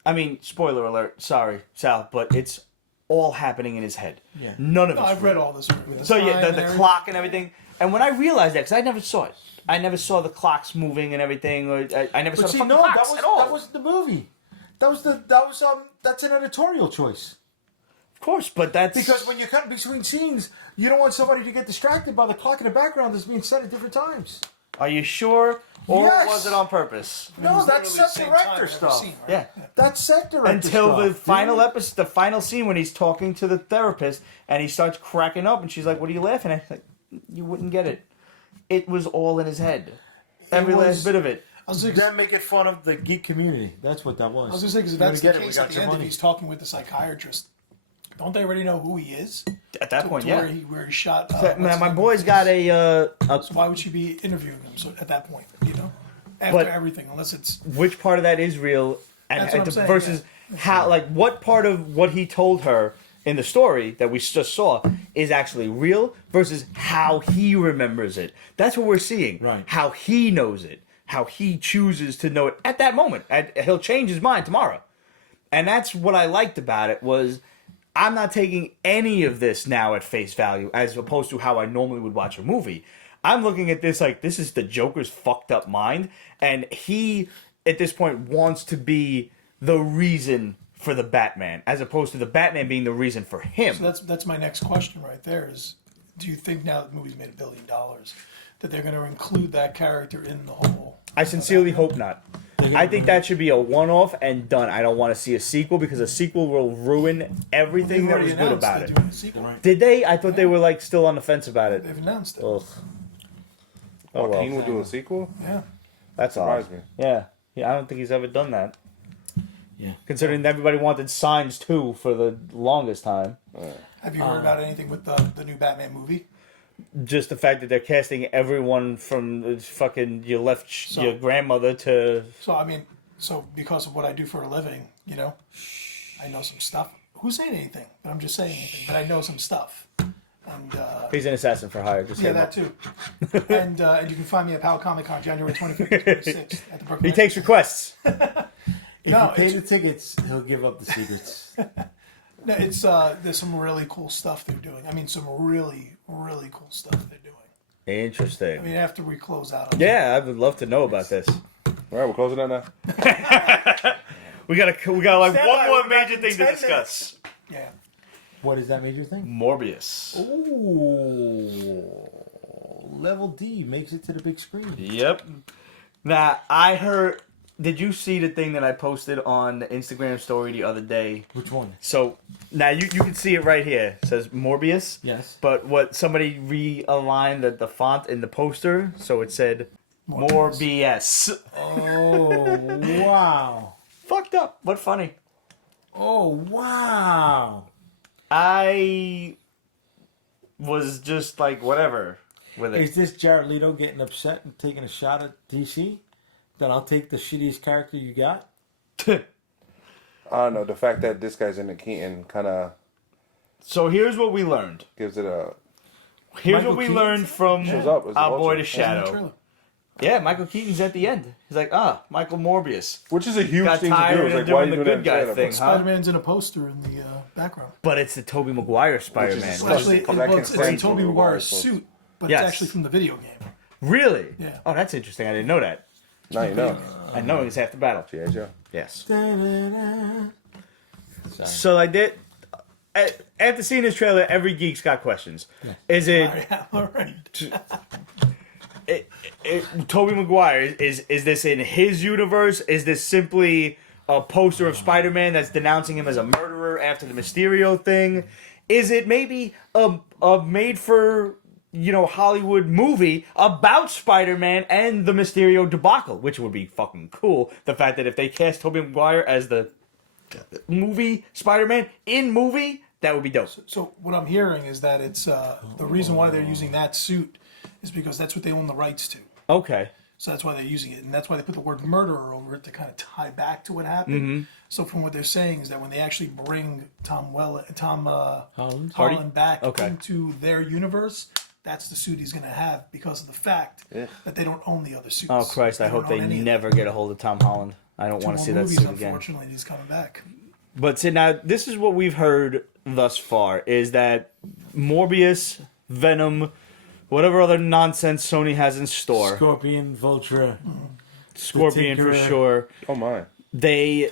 I mean, spoiler alert, sorry, Sal, but it's all happening in his head. Yeah. None of No, it's I've read real. all this. With the So yeah, sign the and everything. clock and everything. And when I realized that, because I never saw it, I never saw the clocks moving and everything. Or I never saw but the see, fucking no, that clocks was at all. that was the movie. That's an editorial choice. Of course, but that's Because when you cut between scenes, you don't want somebody to get distracted by the clock in the background that's being set at different times. Are you sure, or Yes. was it on purpose? No, It's that's literally the set same director time every stuff. scene, right? Yeah. That's set director Until stuff. the dude. final episode, the final scene when he's talking to the therapist, and he starts cracking up, and she's like, "What are you laughing at?" He's like, "You wouldn't get it. It was all in his head. Every was- last bit of it." I was like, Them making fun of the geek community. That's what that was. I was gonna say, because if You're that's gonna the get it, we case got at the your end, if money. he's talking with the psychiatrist, don't they already know who he is? At that To- point, to yeah. where he shot. Man, what's my his boy's name? got a So why would she be interviewing him at that point? You know, after But- everything, unless it's which part of that is real, and That's what I'm saying, versus how, like, what part of what he told her in the story that we just saw is actually real versus how he remembers it. That's what we're seeing. Right. How he knows it, how he chooses to know it at that moment. And he'll change his mind tomorrow. And that's what I liked about it was I'm not taking any of this now at face value as opposed to how I normally would watch a movie. I'm looking at this like this is the Joker's fucked up mind, and he at this point wants to be the reason for the Batman as opposed to the Batman being the reason for him. So that's my next question right there is, do you think now that the movie's made $1 billion that they're going to include that character in the whole? I sincerely hope not. I think that should be a one-off and done. I don't want to see a sequel because a sequel will ruin everything that was good about it. Doing a sequel. Right. Did they? I thought they were like still on the fence about it. They've announced it. Ugh. Oh Joaquin well, will do a sequel? Yeah. that's odd. Surprised me. Yeah, I don't think he's ever done that. Yeah. Considering everybody wanted Signs 2 for the longest time. Have you heard about anything with the new Batman movie? Just the fact that they're casting everyone from fucking your grandmother to. So I mean, because of what I do for a living, you know, I know some stuff. Who's saying anything? But I'm just saying anything. But I know some stuff. And He's an assassin for hire. Just yeah, hit him that up. too. and you can find me at POW Comic Con January 25th and 26th at the Brooklyn. He takes requests. If No, you pay it's- the tickets, he'll give up the secrets. No, it's there's some really cool stuff they're doing. I mean, some really really cool stuff they're doing. Interesting. I mean, after we close out. on Yeah, I would love to know about this. All right, we're closing out now. We got like Stand one by, more we're back major in thing to 10 discuss. Yeah. What is that major thing? Morbius. Ooh. Level D makes it to the big screen. Yep. Now I heard. Did you see the thing that I posted on the Instagram story the other day? Which one? So now you can see it right here. It says Morbius. Yes. But what somebody realigned the font in the poster, so it said more BS. Oh, wow. Fucked up, but funny. Oh, wow. I was just like whatever with Is it. this Jared Leto getting upset and taking a shot at DC? That I'll take the shittiest character you got? I don't know. The fact that this guy's in the Keaton kind of So here's what we learned. gives it a. Here's Michael what we Keaton learned from Shows up as the our boy Vulture. the In the Shadow. trailer. Yeah, Michael Keaton's at the end. He's like, Michael Morbius. Which is a huge Got thing to tired do. of It's like, why are doing you the doing good that guy in the trailer? thing, huh? Spider-Man's in a poster in the background. But it's the Tobey Maguire Spider-Man. Well, Actually, That can it's stand in Tobey Tobey Maguire's Maguire's suit, but Yes. it's actually from the video game. Really? Yeah. Oh, that's interesting. I didn't know that. Now you know. I know it's half the battle. Yeah, Joe. Yes. Da-da-da. So like that. After seeing this trailer, every geek's got questions. Is it, All right. Tobey Maguire? Is this in his universe? Is this simply a poster of Spider-Man that's denouncing him as a murderer after the Mysterio thing? Is it maybe a made for Hollywood movie about Spider-Man and the Mysterio debacle, which would be fucking cool. The fact that if they cast Tobey Maguire as the movie Spider-Man in movie, that would be dope. So what I'm hearing is that it's the reason why they're using that suit is because that's what they own the rights to. Okay. So that's why they're using it, and that's why they put the word murderer over it to kind of tie back to what happened. So from what they're saying is that when they actually bring Tom Holland? Holland back Okay. into their universe, that's the suit he's going to have because of the fact that they don't own the other suits. Oh Christ! I don't hope they own any of them. never get a hold of Tom Holland. I don't Two want to more see that movies, suit again. unfortunately, he's coming back. But see, now this is what we've heard thus far: is that Morbius, Venom, whatever other nonsense Sony has in store, Scorpion, Vulture. Scorpion for Tinkerer. sure. Oh my. They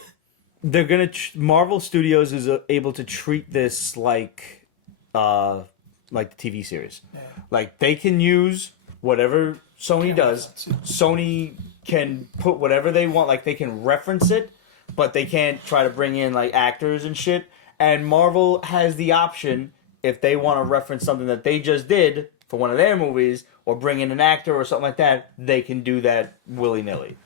they're gonna Marvel Studios is able to treat this like the TV series. Yeah. Like they can use whatever Sony does. Sony can put whatever they want. Like they can reference it, but they can't try to bring in like actors and shit. And Marvel has the option if they want to reference something that they just did for one of their movies or bring in an actor or something like that, they can do that willy-nilly.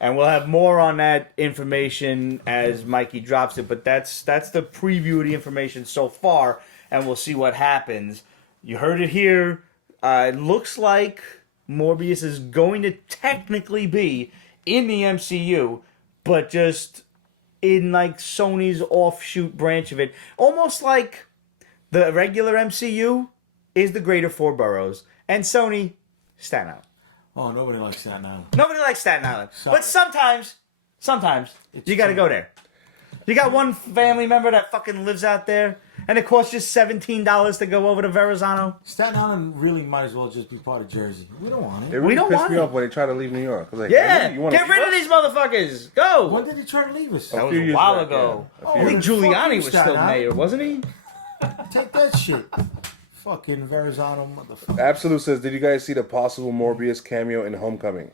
And we'll have more on that information as Mikey drops it, but that's the preview of the information so far, and we'll see what happens. You heard it here. It looks like Morbius is going to technically be in the MCU, but just in like Sony's offshoot branch of it. Almost like the regular MCU is the greater four boroughs, and Sony, Staten Island. Oh, nobody likes Staten Island. Nobody likes Staten Island. Sorry. But sometimes you gotta go there. You got one family member that fucking lives out there, and it costs you $17 to go over to Verrazano. Staten Island really might as well just be part of Jersey. We don't want It it. really don't pissed want me it. off when they try to leave New York. I was like, Yeah, "Really? You wanna get leave rid of us?" these motherfuckers. Go. When did he try to leave us? That was few a years while back, ago. yeah. I think Fuck you, Giuliani was Staten still Island. mayor, wasn't he? Take that shit. Fucking Verrazano motherfucker. Absolute says, did you guys see the possible Morbius cameo in Homecoming?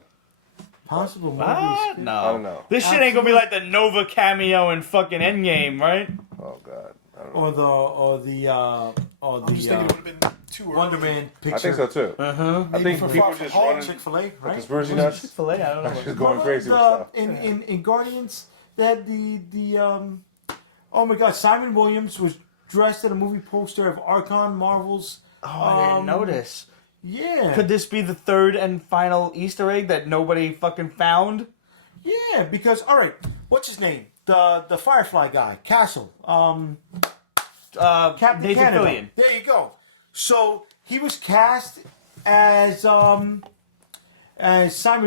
Possible What? Morbius. No. I don't know. This shit ain't gonna be like the Nova cameo in fucking Endgame, right? Oh God, I don't know. Or I'm just thinking it would have been too early. Wonder Man picture. I think so too. I think for people Far From just Home, running Chick-fil-A, right? conspiracy nuts. Chick-fil-A, I don't know. Just going Remember crazy with the- stuff. in Guardians, they had the oh my God, Simon Williams was dressed in a movie poster of Archon Marvel's. Oh, I didn't notice. Yeah. Could this be the third and final Easter egg that nobody fucking found? Yeah, because all right, what's his name? The Firefly guy, Castle. Captain Nathan Canada. Fillion. There you go. So he was cast as Simon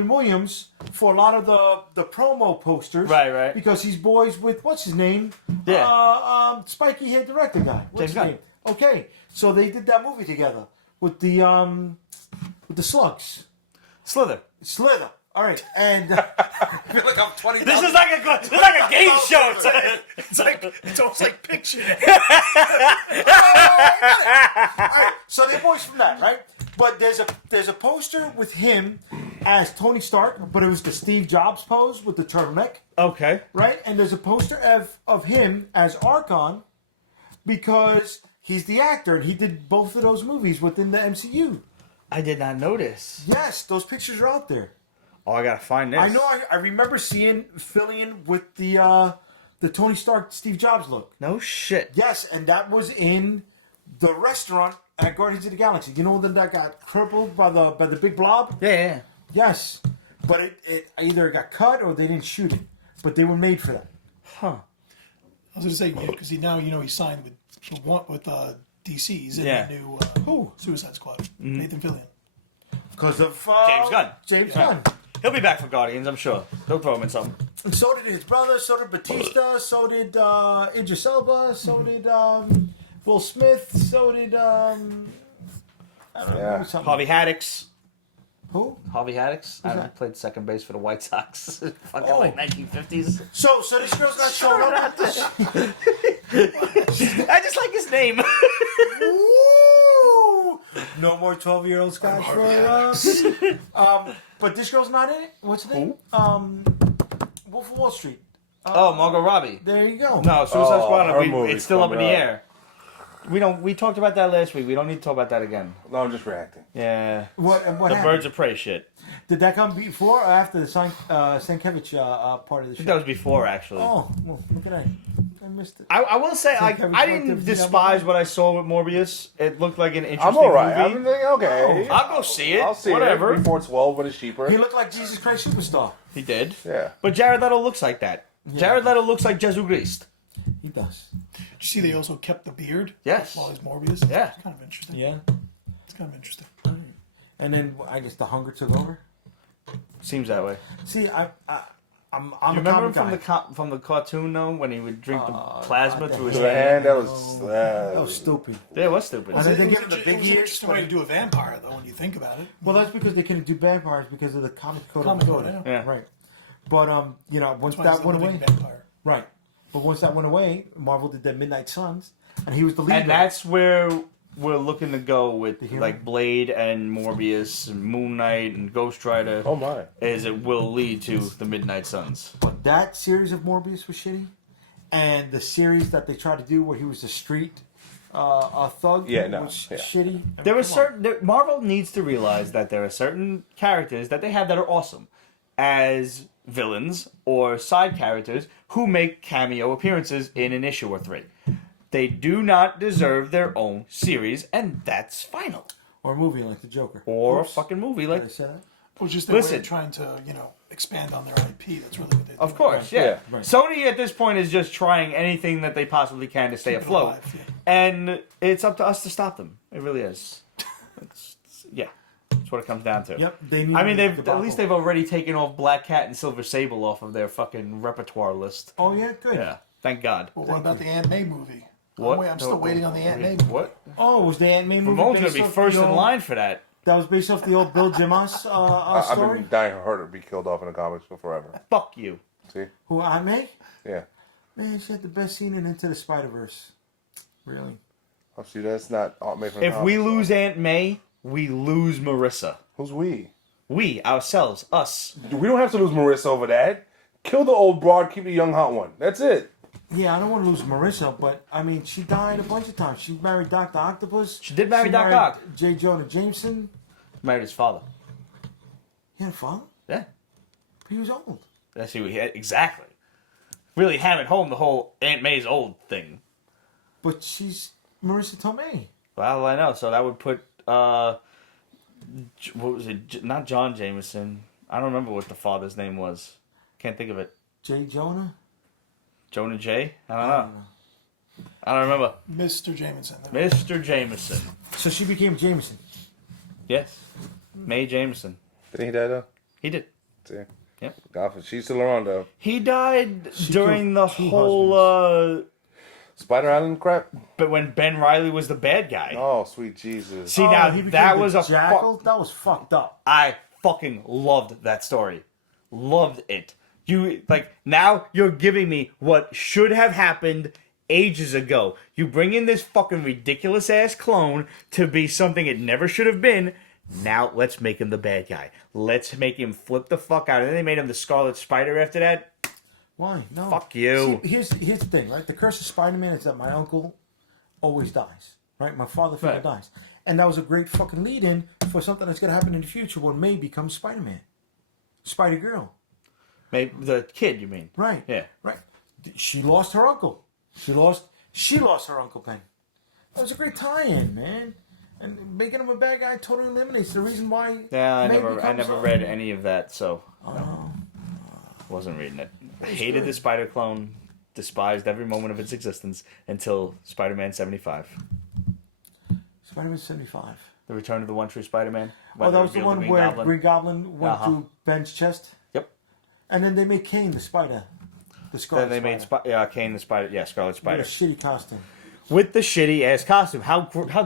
Williams for a lot of the promo posters. Right. Because he's boys with what's his name? Yeah. Spiky hair director guy. What's James his Gunn. name? Okay, so they did that movie together with the slugs. Slither. Slither. All right, and I feel like I'm 20. This is like a game show. It's almost like picture. Alright, so they're boys from that, right? But there's a poster with him as Tony Stark, but it was the Steve Jobs pose with the turtleneck, Okay. right? And there's a poster of him as Archon because he's the actor and he did both of those movies within the MCU. I did not notice. Yes, those pictures are out there. Oh, I gotta find this. I know. I remember seeing Fillion with the Tony Stark Steve Jobs look. No shit. Yes, and that was in the restaurant at Guardians of the Galaxy. You know that got crippled by the big blob? Yeah. Yes. But it either got cut or they didn't shoot it. But they were made for that. Huh. I was going to say, because he signed with DC. He's in Yeah. the new Suicide Squad. Nathan Fillion. Because of James Gunn. James Yeah. Gunn. He'll be back for Guardians, I'm sure. They'll throw him in something. And so did his brother, so did Batista, so did Idris Elba, so did Will Smith, so did I don't know Yeah. something. Harvey Haddix. Who? Harvey Haddix. I that? played second base for the White Sox. Fucking Oh. like 1950s. So this girl's not showing up at this. I just like his name. Ooh! No more 12-year-old scotch for us. But this girl's not in it. What's her name? Wolf of Wall Street. Oh, Margot Robbie. There you go. No, Suicide Oh, Squad. her movie's It's still up in the coming up. air. We talked about that last week. We don't need to talk about that again. No, I'm just reacting. Yeah. What The happened? Birds of Prey shit. Did that come before or after the Stankiewicz part of the I think show? that was before, actually. Oh, well, look at that. I missed it. I will say, like, Kevin I Smith didn't did despise that what I saw with Morbius. It looked like an interesting I'm alright. movie. I'm thinking, okay. I'll go see it. I'll see Whatever. it before 12 when it's cheaper. He looked like Jesus Christ Superstar. He did. Yeah. But Jared Leto looks like that. Jared Leto looks like Jesus Christ. He does. Did you see they also kept the beard? Yes. While he's Morbius? Yeah. It's kind of interesting. Yeah. It's kind of interesting. And then I guess the hunger took over. Seems that way. See, I'm You a remember comic him from guy. from the cartoon though, when he would drink the plasma God, through his To the hand? hand, that was. That was stupid. Yeah, it was stupid. Was it- They It was, give him the it big was an ears, interesting but- way to do a vampire, though, when you think about it. Well, that's because they couldn't do vampires because of the comic code. Comic code, of yeah. Yeah. Right. But once That's why he's that a went living away, vampire. right. But once that went away, Marvel did their Midnight Suns, and he was the lead. And that's where we're looking to go with Hero? like Blade and Morbius and Moon Knight and Ghost Rider. Oh my! Is it will lead to the Midnight Suns. But that series of Morbius was shitty, and the series that they tried to do where he was a street thug was shitty. There are Marvel needs to realize that there are certain characters that they have that are awesome as villains or side characters who make cameo appearances in an issue or 3. They do not deserve their own series, and that's final. Or a movie like the Joker. Or Oops. a fucking movie Did like I say that? Well, just their way Listen. of trying to, expand on their IP. That's really what they do. Of course, yeah. Yeah. Right. Sony at this point is just trying anything that they possibly can to stay Keep it afloat. alive, yeah. And it's up to us to stop them. It really is. Yeah. That's what it comes down to. Yep. They need. I mean, the at least they've already taken off Black Cat and Silver Sable off of their fucking repertoire list. Oh yeah, good. Yeah. Thank God. Well, what about the Aunt May movie? What? I'm still waiting on the Aunt May movie. What? Oh, was the Ant-Man movie? Ramon's based gonna be off first the in old- line for that. That was based off the old Bill Dimas I've story. been dying for her to be killed off in the comics for forever. Fuck you. See? Who Aunt May? Yeah. Man, she had the best scene in Into the Spider-Verse. Really? Oh, see, that's not Aunt May from If we comics, lose though. Aunt May, we lose Marissa. Who's we? We, ourselves, us. We don't have to lose Marissa over that. Kill the old broad, keep the young hot one. That's it. Yeah, I don't want to lose Marissa, but I mean, she died a bunch of times. She married Dr. Octopus. She did marry Doc married Ock. J. Jonah Jameson. Married his father. He had a father? Yeah. He was old. That's who he had. Exactly. Really hammered home the whole Aunt May's old thing. But she's Marissa Tomei. Well, I know. So that would put, what was it? Not John Jameson. I don't remember what the father's name was. Can't think of it. J. Jonah? Jonah J? I don't know. I don't remember. Mr. Jameson. Mr. Jameson. So she became Jameson. Yes. May Jameson. Didn't he die though? He did. See? Yep. God, she's still around though. He died She during killed the two whole, Spider Island crap? but when Ben Reilly was the bad guy. Oh, sweet Jesus. See, now he became that the was a jackal. That was fucked up. I fucking loved that story. Loved it. Now you're giving me what should have happened ages ago. You bring in this fucking ridiculous ass clone to be something it never should have been. Now let's make him the bad guy. Let's make him flip the fuck out. And then they made him the Scarlet Spider after that. Why? No. Fuck you. See, here's the thing, right? The curse of Spider-Man is that my uncle always dies, right? My father figure Right. dies. And that was a great fucking lead-in for something that's going to happen in the future where May becomes Spider-Man. Spider-Girl. Maybe the kid, you mean? Right. Yeah. Right. She lost her uncle. She lost her Uncle Ben. That was a great tie-in, man. And making him a bad guy totally eliminates the reason why. Yeah, I May never becomes read any of that, so wasn't reading it. I hated good. the Spider clone, despised every moment of its existence until Spider-Man 75. Spider-Man 75. The Return of the One True Spider-Man. Oh, that was the one where Green Goblin went Uh-huh. through Ben's chest? Yep. And then they made Kane the Spider. The Scarlet Then they Spider. made Kane the Spider. Yeah, Scarlet With a Spider. shitty costume. With the shitty ass costume. How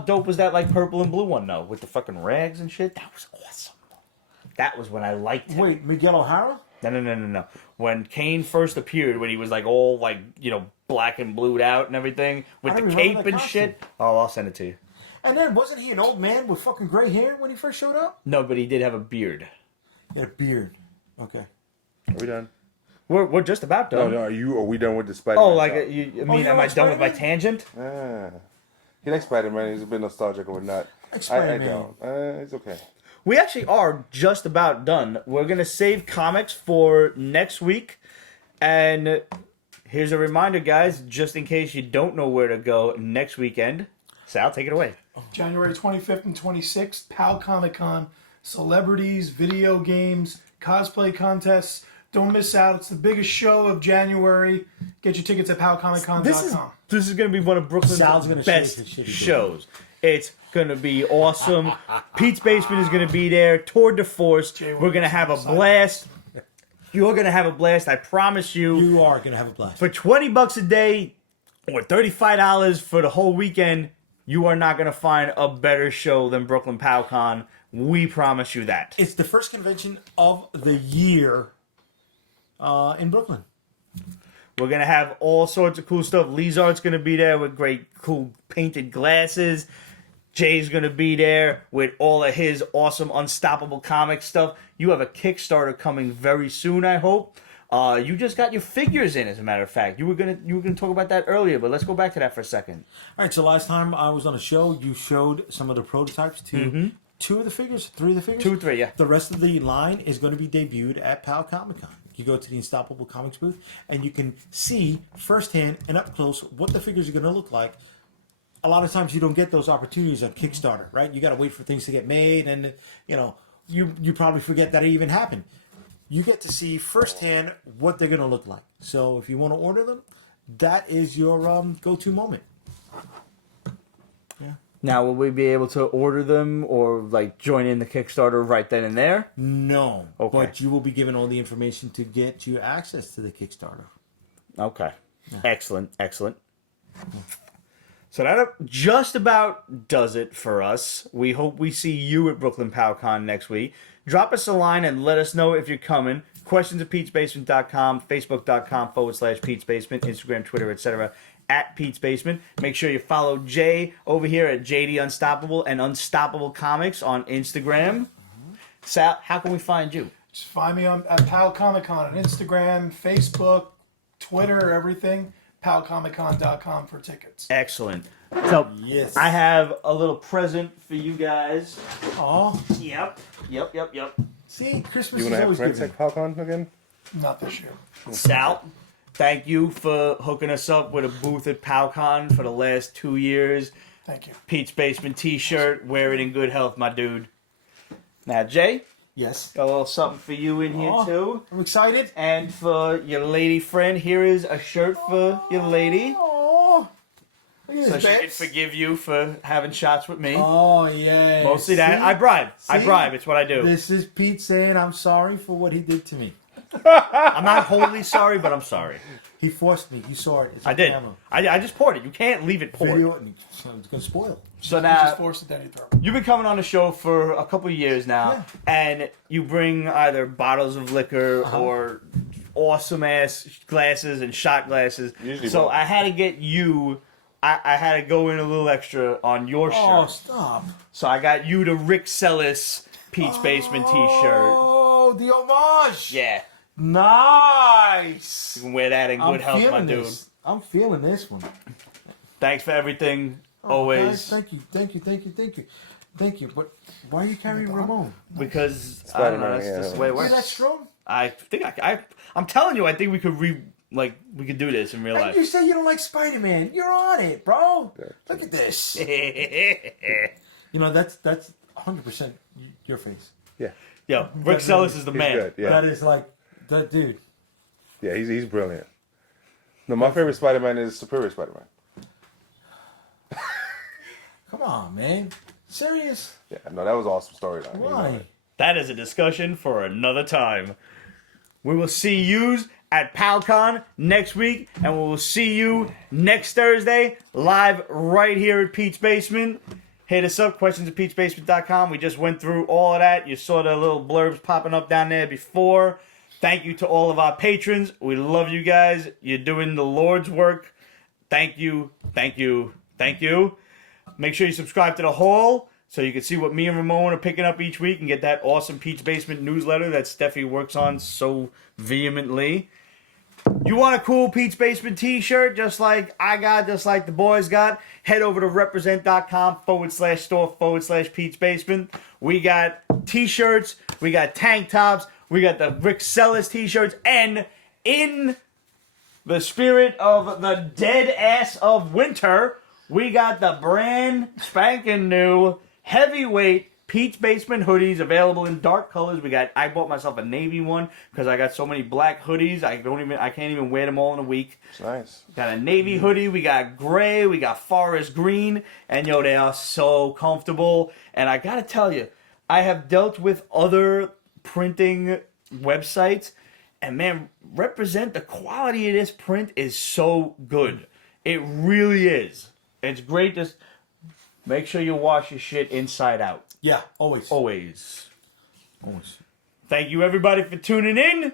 dope was that? Like purple and blue one though, with the fucking rags and shit. That was awesome. That was when I liked him. Wait, Miguel O'Hara? No. When Kane first appeared, when he was like all like black and blued out and everything with I the don't remember cape that and shit. Oh, I'll send it to you. And then wasn't he an old man with fucking gray hair when he first showed up? No, but he did have a beard. He had a beard. Okay. Are we done? We're just about done. No, are we done with the Spider? Oh, like you I mean, you am like I done with my Spider-Man? tangent? He likes Spider Man. He's a bit nostalgic or whatnot. Like I Spider-Man. don't. It's okay. We actually are just about done. We're gonna save comics for next week, and here's a reminder, guys, just in case you don't know where to go next weekend. Sal, take it away. January 25th and 26th, POW Comic Con. Celebrities, video games, cosplay contests. Don't miss out. It's the biggest show of January. Get your tickets at powcomiccon.com. This is gonna be one of Brooklyn's Sal's gonna best shave his shitty beard. shows. It's gonna be awesome. Pete's Basement is gonna be there. Tour de force. We're gonna have a blast. You're gonna have a blast. I promise you. You are going to have a blast. For $20 a day or $35 for the whole weekend, you are not gonna find a better show than Brooklyn POW Con. We promise you that. It's the first convention of the year in Brooklyn. We're going to have all sorts of cool stuff. Lizard's going to be there with great, cool painted glasses. Jay's going to be there with all of his awesome Unstoppable comic stuff. You have a Kickstarter coming very soon, I hope. You just got your figures in, as a matter of fact. You were gonna talk about that earlier, but let's go back to that for a second. All right, so last time I was on a show, you showed some of the prototypes to 2 of the figures, 3 of the figures? 2 or 3, yeah. The rest of the line is going to be debuted at POW Comic Con. You go to the Unstoppable Comics booth, and you can see firsthand and up close what the figures are going to look like. A lot of times you don't get those opportunities on Kickstarter, right? You got to wait for things to get made, and you probably forget that it even happened. You get to see firsthand what they're going to look like. So if you want to order them, that is your go-to moment. Yeah. Now, will we be able to order them or like join in the Kickstarter right then and there? No. Okay. But you will be given all the information to get you access to the Kickstarter. Okay. Yeah. Excellent. So that just about does it for us. We hope we see you at Brooklyn POW Con next week. Drop us a line and let us know if you're coming. Questions at Pete'sBasement.com, Facebook.com/Pete's Basement, Instagram, Twitter, etc. at Pete's Basement. Make sure you follow Jay over here at JD Unstoppable and Unstoppable Comics on Instagram. Sal, how can we find you? Just find me at POW Comic Con on Instagram, Facebook, Twitter, everything. POWComicCon.com for tickets. Excellent. So, Yes. I have a little present for you guys. Oh, Yep. see, Christmas You is want to have always Prince good. at PowCon again? Not this year. Sal, thank you for hooking us up with a booth at PowCon for the last 2 years. Thank you. Pete's Basement t-shirt. Wear it in good health, my dude. Now, Jay, Yes. got a little something for you in here, Aw. too. I'm excited. And for your lady friend, here is a shirt for your lady. Oh, look at So his she can bets. forgive you for having shots with me. Oh, yeah. Mostly that. See? I bribe. I See? bribe. It's what I do. This is Pete saying I'm sorry for what he did to me. I'm not wholly sorry, but I'm sorry. He forced me. You saw it. It's on I did. camera. I just poured it. You can't leave it poured. Video, and it's going to spoil. So You now, just forced it down your throat. you've been coming on the show for a couple of years now, Yeah. and you bring either bottles of liquor or awesome ass glasses and shot glasses. Usually So both. I had to get you. I had to go in a little extra on your Oh, shirt. stop. So I got you the Rick Sellis Pete's Basement T-shirt. Oh, the homage. Yeah, Nice. you can wear that in good health, my dude. this. I'm feeling this one. Thanks for everything. Oh, Always. guys, thank you. But why are you carrying Ramon? Because I don't know. That's Spider-Man, just yeah. the way it You're works. that strong? I think I'm telling you, I think we could we could do this in real And life. you say you don't like Spider-Man. You're on it, bro. Look at this. You know, that's 100% your face. Yeah. Yo, Rick Sellis is the He's man. good. Yeah. That is like, that dude. Yeah, he's brilliant. No, my favorite Spider-Man is Superior Spider-Man. Come on, man. Serious? Yeah, no, that was an awesome storyline. You know Why? it. That is a discussion for another time. We will see yous at PowCon next week, and we will see you next Thursday live right here at Pete's Basement. Hit us up, questions at Pete'sBasement.com. We just went through all of that. You saw the little blurbs popping up down there before. Thank you to all of our patrons. We love you guys. You're doing the Lord's work. Thank you. Make sure you subscribe to the Hall so you can see what me and Ramon are picking up each week and get that awesome Pete's Basement newsletter that Steffi works on so vehemently. You want a cool Pete's Basement t-shirt just like I got, just like the boys got, head over to represent.com/store/Pete's Basement. We got t-shirts, we got tank tops, we got the Rick Sellis t-shirts, and in the spirit of the dead ass of winter, we got the brand spanking new heavyweight Pete's Basement hoodies available in dark colors. I bought myself a navy one because I got so many black hoodies. I can't even wear them all in a week. It's nice. Got a navy hoodie, we got gray, we got forest green, and yo, they are so comfortable. And I gotta tell you, I have dealt with other printing websites, and man, represent the quality of this print is so good. It really is. It's great. Just make sure you wash your shit inside out. Yeah, always. Always. Always. Thank you everybody for tuning in,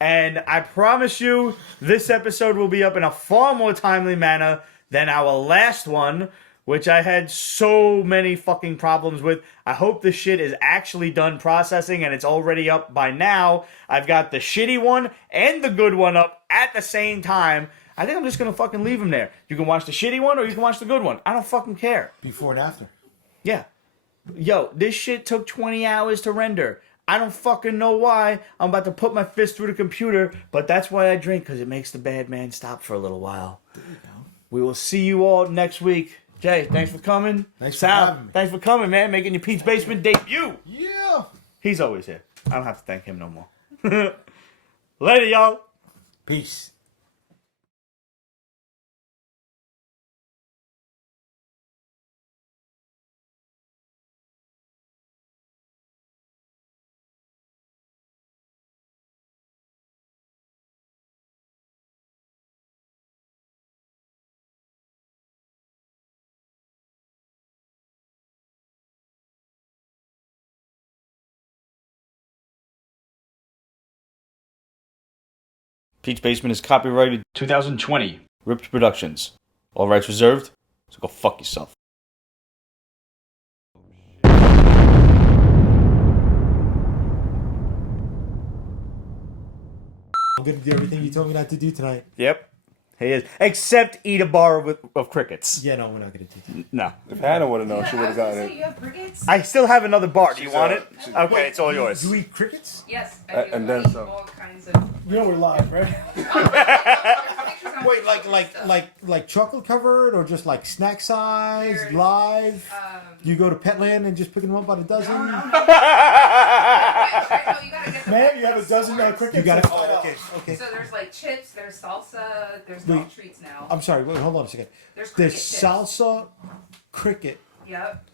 And I promise you, this episode will be up in a far more timely manner than our last one, which I had so many fucking problems with. I hope the shit is actually done processing and it's already up by now. I've got the shitty one and the good one up at the same time. I think I'm just gonna fucking leave them there. You can watch the shitty one or you can watch the good one. I don't fucking care. Before and after. Yeah. Yo, this shit took 20 hours to render. I don't fucking know why. I'm about to put my fist through the computer, but that's why I drink, because it makes the bad man stop for a little while. There you go. We will see you all next week. Jay, thanks for coming. Thanks for Sal, having me. thanks for coming, man. Making your Pete's Basement debut. Yeah. He's always here. I don't have to thank him no more. Later, y'all. Peace. Pete's Basement is copyrighted 2020. Ripped Productions. All rights reserved. So go fuck yourself. I'm gonna do everything you told me not to do tonight. Yep. He is. Except eat a bar of crickets. Yeah, no, we're not gonna do that. No. If Hannah would have known, Yeah, she I would was have gonna gotten say, it. you have crickets? I still have another bar. Do you She's, want uh, it? she's- Okay, it's all yours. You eat crickets? Yes, I do. And I then eat some. all kinds of... You know we're live, right? Pictures on Wait, Facebook and like chocolate covered or just like snack size, There's, live? stuff. You go to Petland and just pick them up by the dozen? No, no, no. Right, no, you gotta get the Man, you have a dozen stores. crickets. You got it. at Oh, $5. okay, okay. So there's like chips, there's salsa, there's Wait. dog treats now. I'm sorry. Wait, hold on a second. There's There's cricket chips. salsa, cricket. Yep.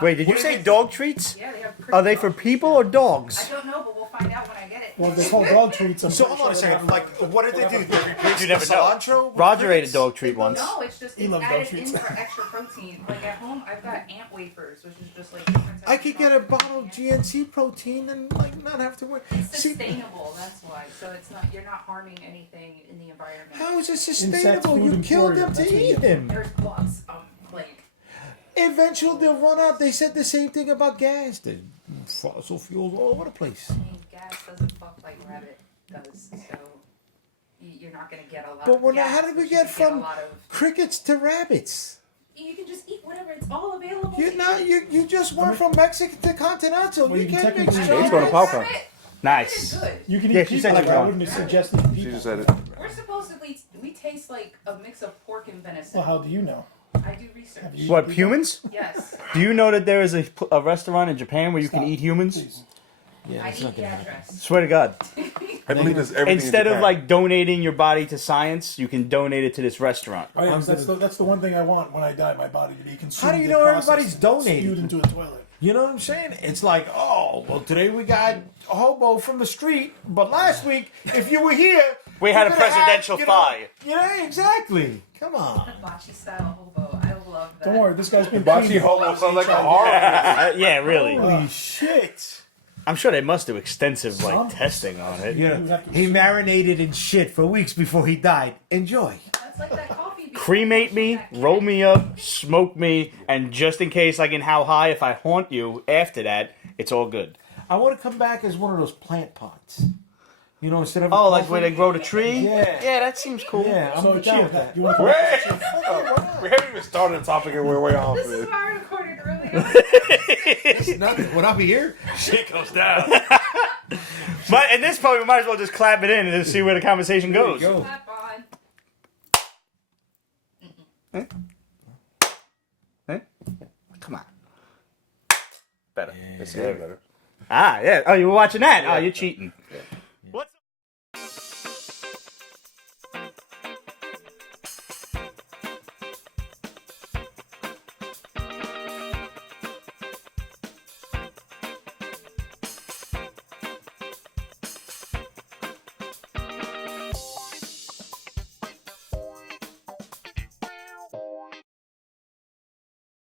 Wait, did you say dog treats? Yeah, they have cricket Are they for dog treats. people or I dogs? don't know, but we'll find out when I get it. Well, they call dog treats. I'm So pretty hold on a sure second. they're Like, not- what did they do? They replaced You the never know. cilantro? with Roger ate a crickets? dog treat once. No, it's just He it's loves dog added treats. in for extra protein. Like at home, I've got ant wafers, which is just like different types I of could get a chocolate. bottle of GNC protein and like not have to worry. It's See, sustainable, that's why. So it's not you're not harming anything in the environment. how is it Insects, sustainable? food, You and killed flora, them to that's what you eat get. him. There's lots of like Eventually they'll run out. They said the same thing about gas. The fossil fuels all over the place. I mean, gas doesn't fuck like rabbit does, so you're not gonna get a lot. But of we're not. gas, How did we but get you can from a lot of, crickets to rabbits? you can just eat whatever. It's all available. You to know, you just went from Mexican to continental. Well, you you can can't make technically- It's going to POW Con. Rabbit, rabbit Nice. is good. You can eat Yeah, she people, said like, you're I wrong. wouldn't suggest eating people. She just said it. We're supposedly we taste like a mix of pork and venison. Well, how do you know? I do research. Have you- What, humans? Yes, Do you know that there is a restaurant in Japan where you can Stop, eat humans? please. Yeah, I it's need not the gonna happen. address. Swear to God. I believe there's everything. Instead in of Japan. like donating your body to science, you can donate it to this restaurant. Oh, yeah, I'm that's the one thing I want when I die. My body to be consumed. How do you and know processed everybody's and donating? Spewed into a toilet. You know what I'm saying? It's like, oh, well, today we got a hobo from the street, but last week, if you were here, We had you a could've presidential had, thigh. Yeah, exactly. Come on. Hibachi style hobo. I love that. Don't worry, this guy's been Hibachi clean. hobo sounds like a horror. Yeah, really. Holy shit. I'm sure they must do extensive like Some. testing on it. Yeah, would have to he assume. marinated in shit for weeks before he died. Enjoy. That's like that coffee. bean. Cremate me, roll me up, smoke me, and just in case, like in How High, if I haunt you after that, it's all good. I want to come back as one of those plant pots. You know, instead of a Oh, like coffin. where they grow the tree? Yeah. Yeah, that seems cool. Yeah, I'm So down cheer. with that. You want to Wait, we haven't even started the topic and we're way off. This is it. why I recorded earlier. It's nothing. When I'm here, Shit goes down. But at this point, we might as well just clap it in and just see where the conversation goes. go. Clap on. Come on. Better. It's better. Ah, yeah. Oh, you were watching that? Oh, you're cheating.